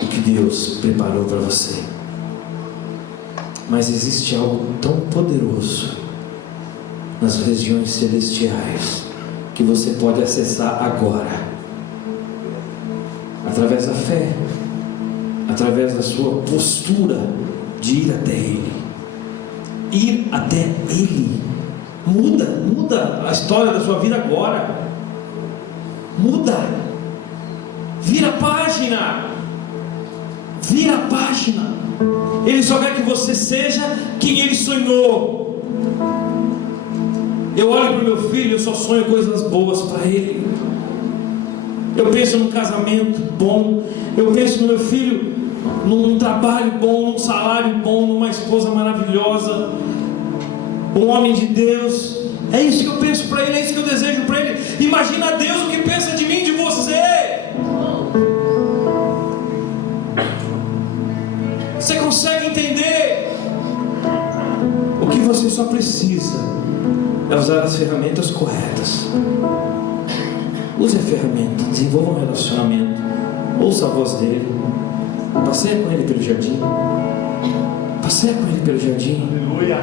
o que Deus preparou para você, mas existe algo tão poderoso nas regiões celestiais que você pode acessar agora, através da fé, através da sua postura de ir até Ele. Ir até Ele muda a história da sua vida agora. Muda. Vira a página. Ele só quer que você seja quem Ele sonhou. Eu olho para o meu filho, eu só sonho coisas boas para ele. Eu penso num casamento bom, eu penso no meu filho num trabalho bom, num salário bom, numa esposa maravilhosa, um homem de Deus. É isso que eu penso para ele, é isso que eu desejo para ele. Imagina Deus o que pensa de mim, de você. Você consegue entender? O que você só precisa é usar as ferramentas corretas. Use a ferramenta, desenvolva um relacionamento, ouça a voz dele, passeia com ele pelo jardim, Aleluia.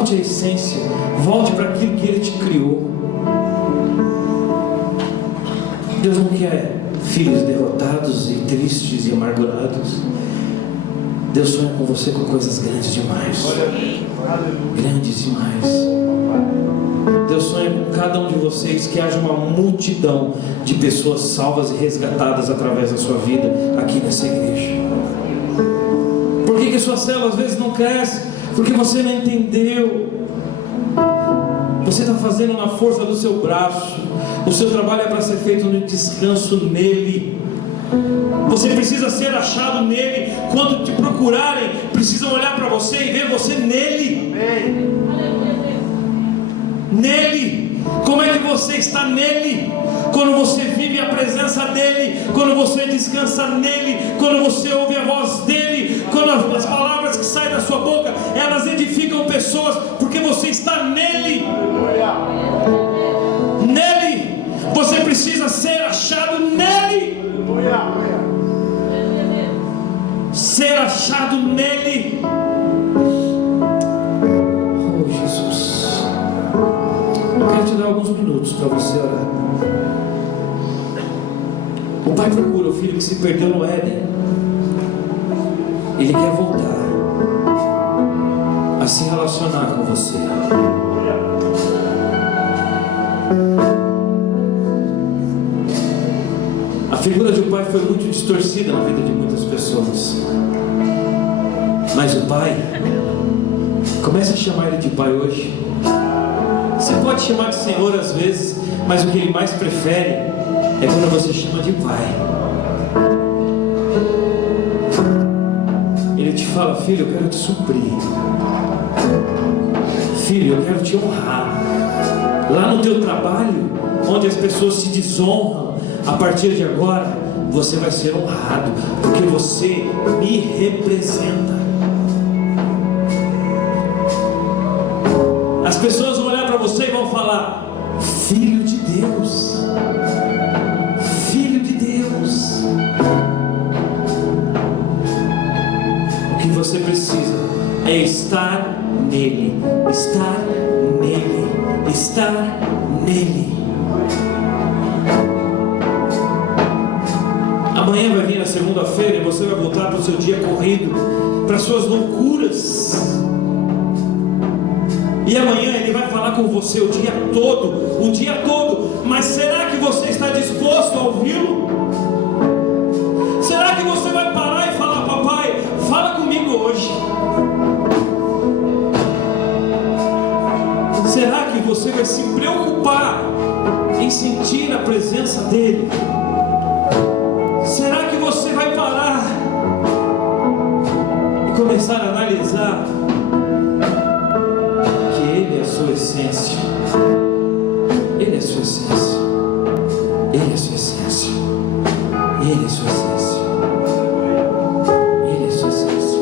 Volte à essência, volte para aquilo que Ele te criou. Deus não quer filhos derrotados e tristes e amargurados. Deus sonha com você com coisas grandes demais. Grandes demais. Deus sonha com cada um de vocês que haja uma multidão de pessoas salvas e resgatadas através da sua vida aqui nessa igreja. Por que a sua célula às vezes não cresce? Porque você não entendeu. Você está fazendo na força do seu braço. O seu trabalho é para ser feito no descanso nele. Você precisa ser achado nele. Quando te procurarem, precisam olhar para você e ver você nele. Nele. Como é que você está nele? Quando você vive a presença dele, quando você descansa nele, quando você ouve a voz dele, quando as palavras que saem da sua boca, elas edificam pessoas, porque você está nele. Nele. Você precisa ser achado nele. Ser achado nele. Oh, Jesus. Eu quero te dar alguns minutos para você orar. O pai procura o filho que se perdeu no Éden. Ele quer voltar a se relacionar com você. A figura de um pai foi muito distorcida na vida de muitas pessoas. Mas o pai, comece a chamar ele de pai hoje. Você pode chamar de Senhor às vezes, mas o que ele mais prefere é quando você chama de pai. Ele te fala: filho, eu quero te suprir. Filho, eu quero te honrar. Lá no teu trabalho, onde as pessoas se desonram, a partir de agora você vai ser honrado, porque você me representa. As pessoas vão olhar para você e vão falar: filho de Deus. Filho de Deus. O que você precisa é estar nele. Estar nele. Estar nele. Amanhã vai vir a segunda-feira e você vai voltar para o seu dia corrido, para as suas loucuras. E amanhã ele vai falar com você o dia todo. Mas será que você está disposto a ouvi-lo? Será que você vai parar e falar: papai, fala comigo hoje? Será que você vai se preocupar em sentir a presença dele? Será que você vai parar e começar a analisar que ele é a sua essência? Ele é a sua essência. Ele é a sua essência. Ele é a sua essência. Ele é a sua essência.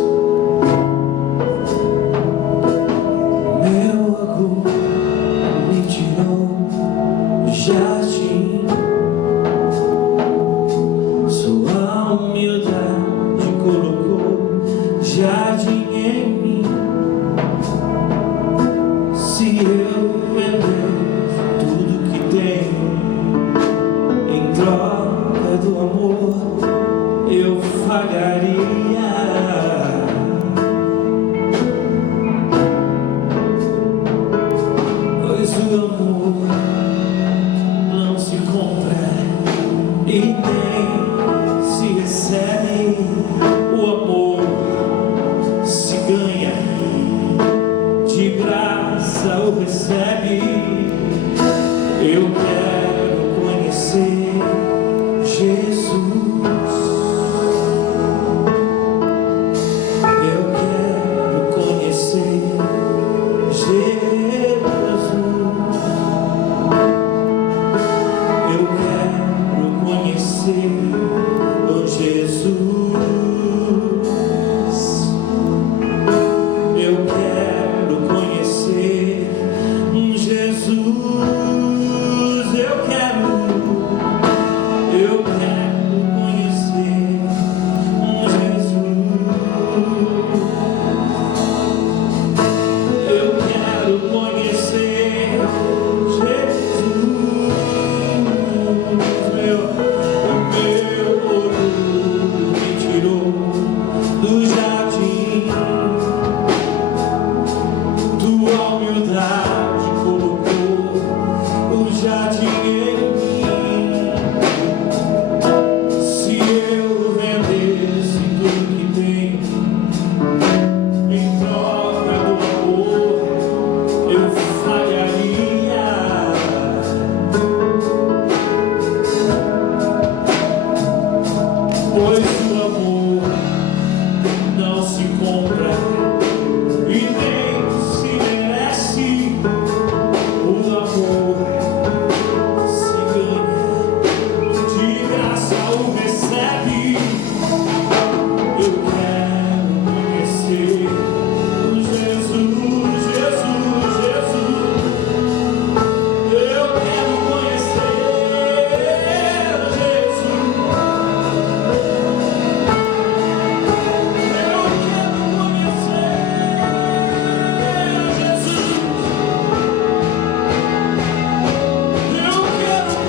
Meu amor me tirou do jardim. Sua humildade colocou jardim em mim. Se eu vender tudo que tenho em troca do amor, eu falharia. Pois o amor não se compra e nem se recebe. O amor se ganha, de graça o recebe. Eu quero conhecer Jesus. Eu quero conhecer Jesus. Eu quero conhecer Jesus. Eu quero conhecer Jesus. haja dinheiro em mim. Se eu vendesse tudo que tenho em troca do amor, eu falharia. Pois o amor não se compra e nem se merece. O amor se ganha, de graça o recebe. Eu quero conhecer Jesus, Jesus, Jesus. Eu quero conhecer Jesus. Eu quero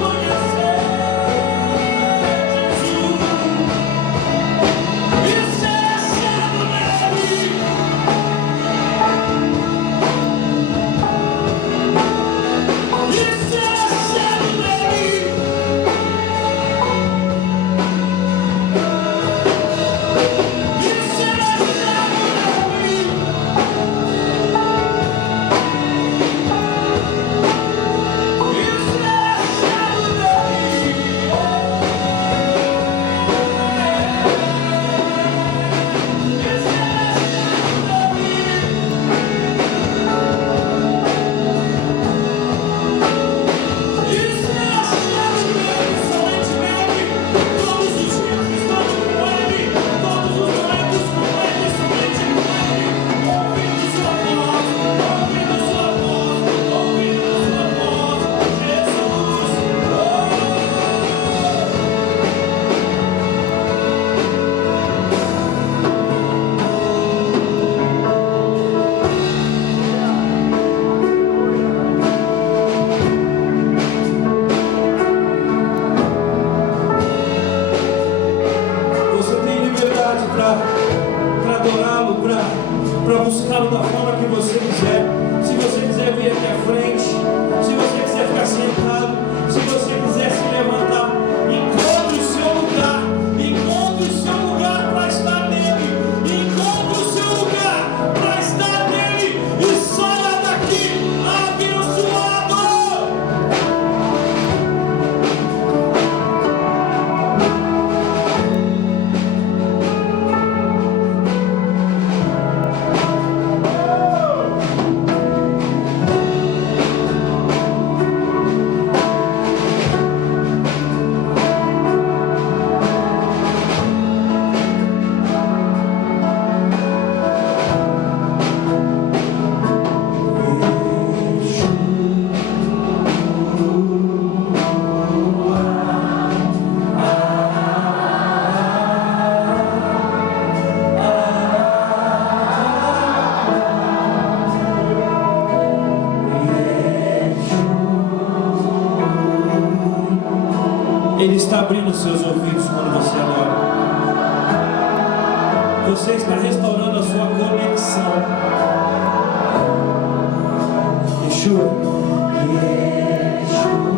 para buscá-lo da forma que você quiser. Se você quiser vir aqui à frente, se você quiser ficar sentado, se você quiser se levantar, encontre o seu lugar, encontre o seu lugar para estar nele, encontre o seu lugar para estar nele e saia daqui abençoado. Ele está abrindo os seus ouvidos quando você adora. Você está restaurando a sua conexão. Yeshua. Yeshua.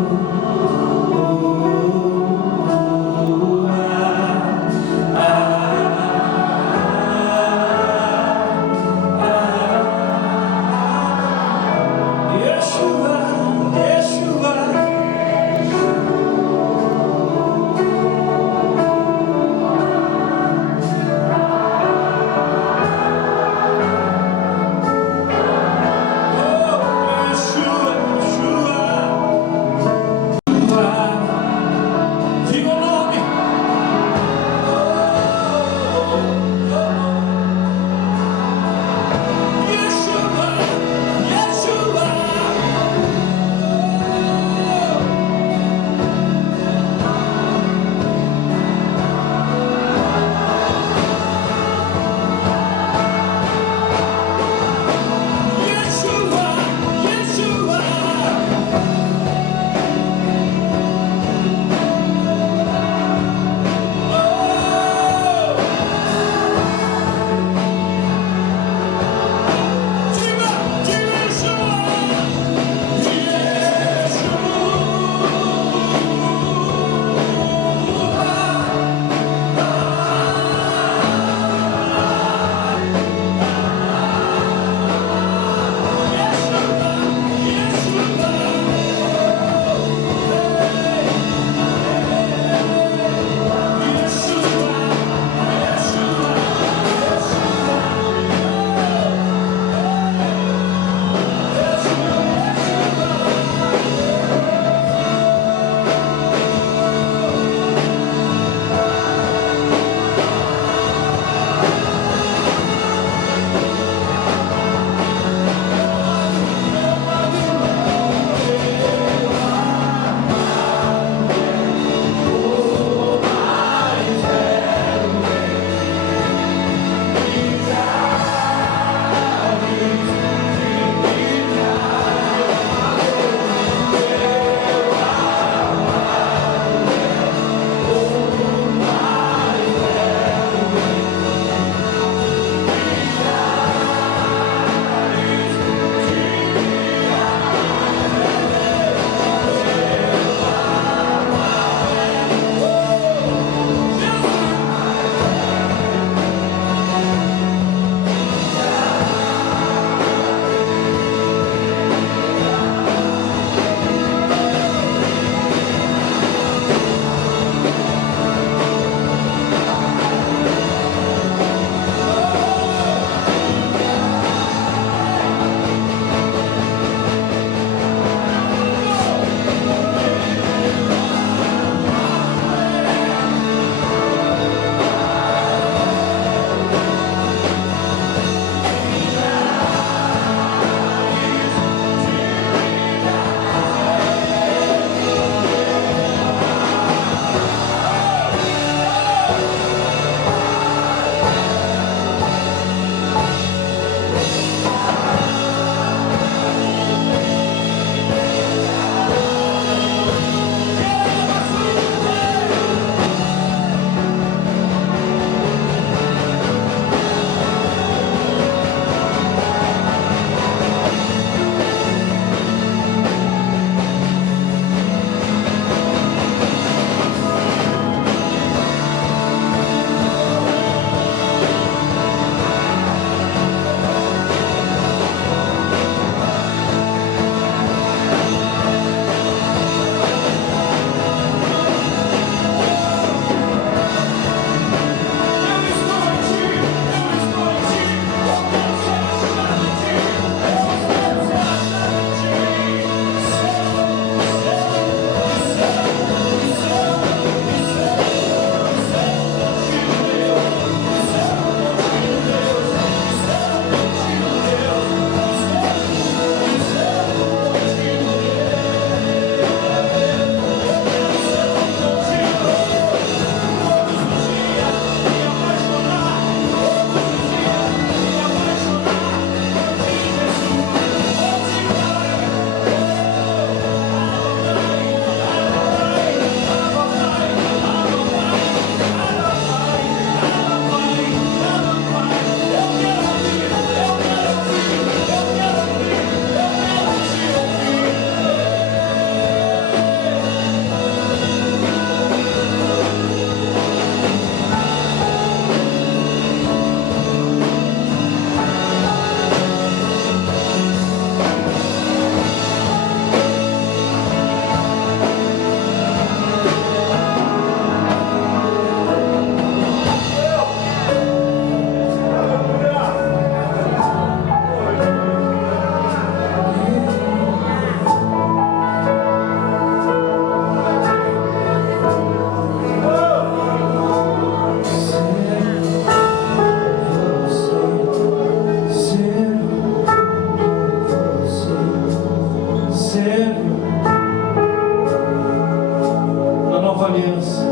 aliança,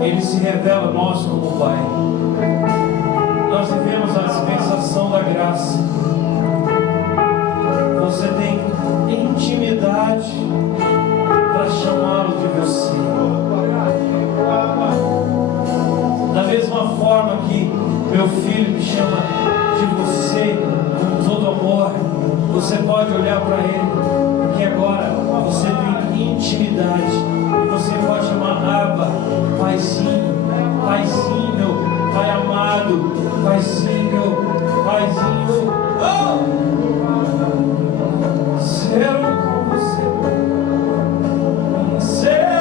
Ele se revela a nós como Pai. Nós vivemos a dispensação da graça. Você tem intimidade para chamá-lo de você. Da mesma forma que meu filho me chama de você com todo amor, você pode olhar para ele, porque agora você tem intimidade e você pode chamar Abba, Paizinho, Paizinho, Pai amado, Paizinho, Paizinho. Oh! Ser com você, ser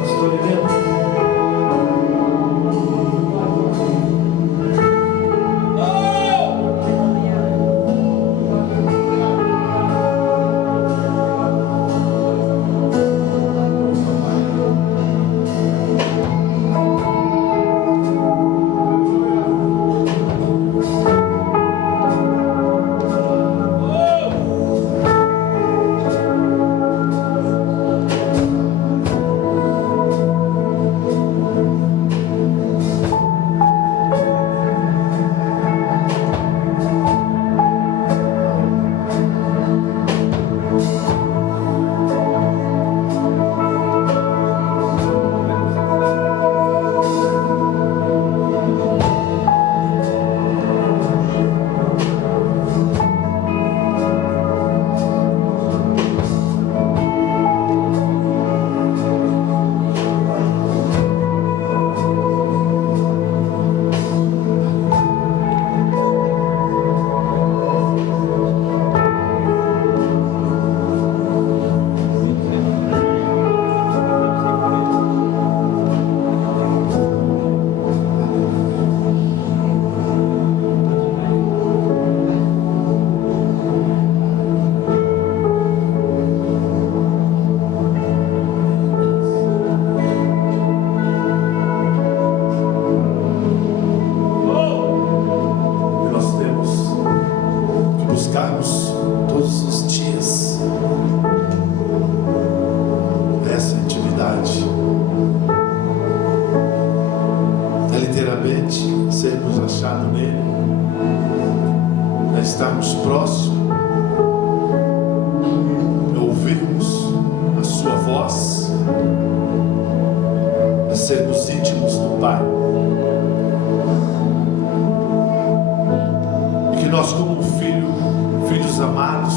Pastor Helena. buscarmos todos os dias essa intimidade. É literalmente sermos achados nele, é estarmos próximos, é ouvirmos a sua voz, é sermos íntimos do Pai. E que nós, como filhos amados,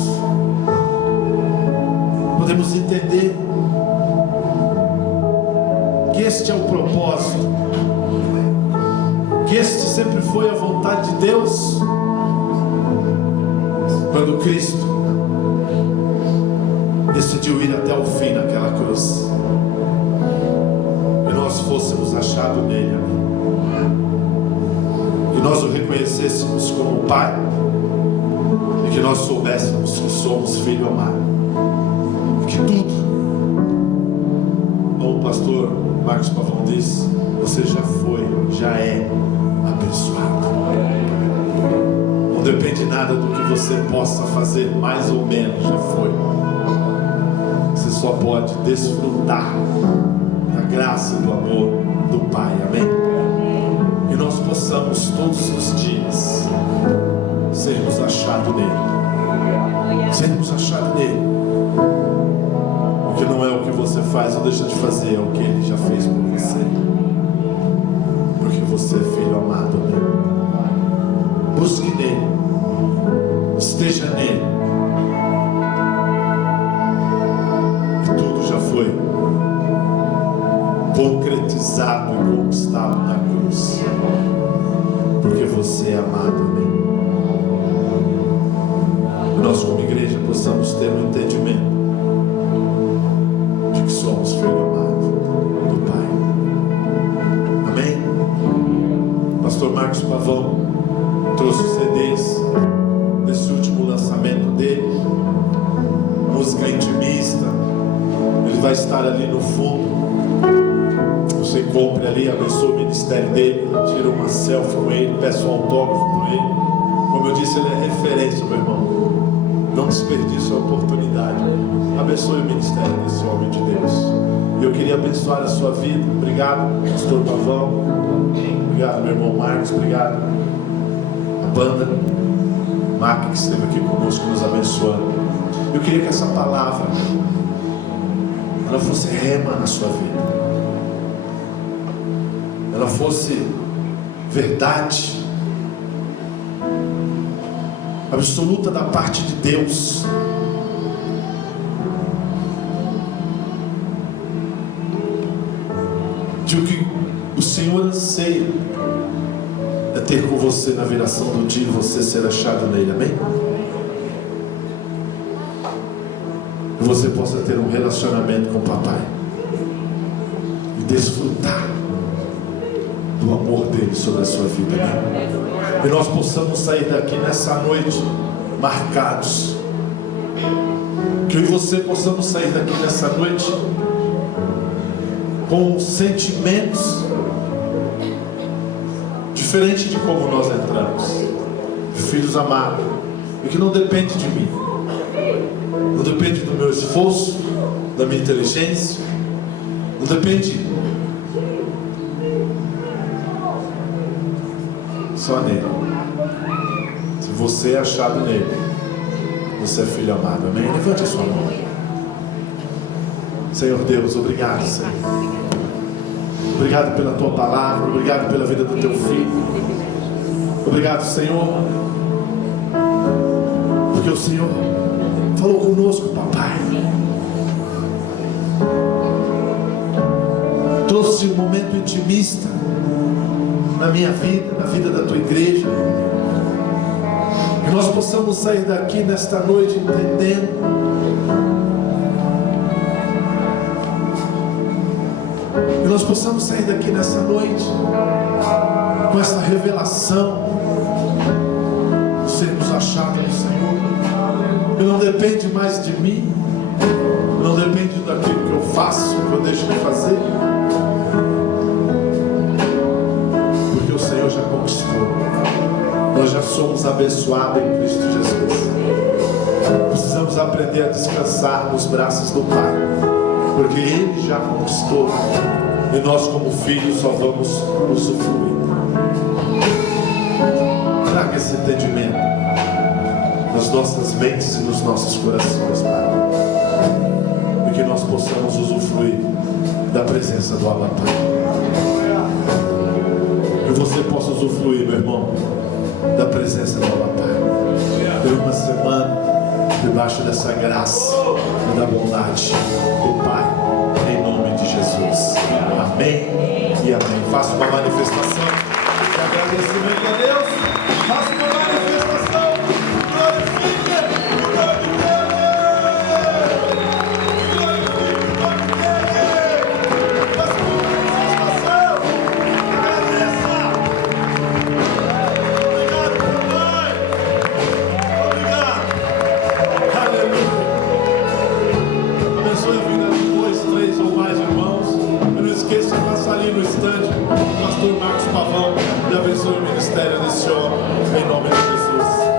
podemos entender que este é o propósito, que este sempre foi a vontade de Deus, quando Cristo decidiu ir até o fim naquela cruz, e nós fôssemos achados nele, e nós o reconhecêssemos como Pai, e que nós soubéssemos que somos filho amado, que tudo, como o pastor Marcos Pavão disse, você já foi, já é abençoado. Não depende nada do que você possa fazer, mais ou menos, já foi. Você só pode desfrutar da graça e do amor do Pai, amém? E nós possamos todos os dias sermos achados nele, sermos achados nele, porque não é o que você faz ou deixa de fazer, é o que ele já fez por você, porque você é filho amado dele. Busque nele, esteja nele, e tudo já foi concretizado e conquistado na cruz, porque você é amado nele. Nós, como igreja, possamos ter um entendimento de que somos filho amado do Pai. Amém? Pastor Marcos Pavão trouxe os CDs desse último lançamento dele, música intimista. Ele vai estar ali no fundo. Você compre ali, abençoe o ministério dele, tira uma selfie com ele, peça um autógrafo com ele. Como eu disse, ele é referência, meu irmão. Não desperdice a oportunidade. Abençoe o ministério desse homem de Deus. E eu queria abençoar a sua vida. Obrigado, pastor Pavão. Obrigado, meu irmão Marcos. Obrigado, a banda Mac, que esteve aqui conosco, nos abençoando. Eu queria que essa palavra ela fosse rema na sua vida, ela fosse verdade absoluta da parte de Deus. De o que o Senhor anseia é ter com você na viração do dia, você ser achado nele, amém? E você possa ter um relacionamento com o papai e desfrutar do amor dele sobre a sua vida, amém? E nós possamos sair daqui nessa noite marcados, que eu e você possamos sair daqui nessa noite com sentimentos diferentes de como nós entramos, filhos amados, e que não depende de mim, não depende do meu esforço, da minha inteligência, não depende só nele. Se você é achado nele, você é filho amado, amém? Levante a sua mão. Senhor Deus, obrigado, Senhor. Obrigado pela tua palavra, obrigado pela vida do teu filho. Obrigado, Senhor, porque o Senhor falou conosco, papai. Trouxe um momento intimista na minha vida, na vida da tua igreja. Que nós possamos sair daqui nesta noite entendendo que nós possamos sair daqui nessa noite com essa revelação de sermos achados no Senhor, que não depende mais de mim, não depende daquilo que eu faço, que eu deixo de fazer, porque o Senhor já conquistou. Nós já somos abençoados em Cristo Jesus. Precisamos aprender a descansar nos braços do Pai, porque Ele já conquistou, e nós como filhos só vamos usufruir. Traga esse entendimento nas nossas mentes e nos nossos corações, Pai, e que nós possamos usufruir da presença do Abba Pai. Que você possa usufruir, meu irmão, da presença do Abba Pai. Ter uma semana debaixo dessa graça e da bondade do Pai, em nome de Jesus. Amém e amém. Faça uma manifestação de agradecimento a Deus. Faça uma manifestação. Glorifique o nome dele. Glorifique o nome dele. Faça uma manifestação. Agradeça. Obrigado, papai. Obrigado. Aleluia. Abençoe a vida de 2, 3 ou mais irmãos. E não esqueça de passar ali no estande o pastor Marcos Pavão e abençoe o ministério desse homem, em nome de Jesus.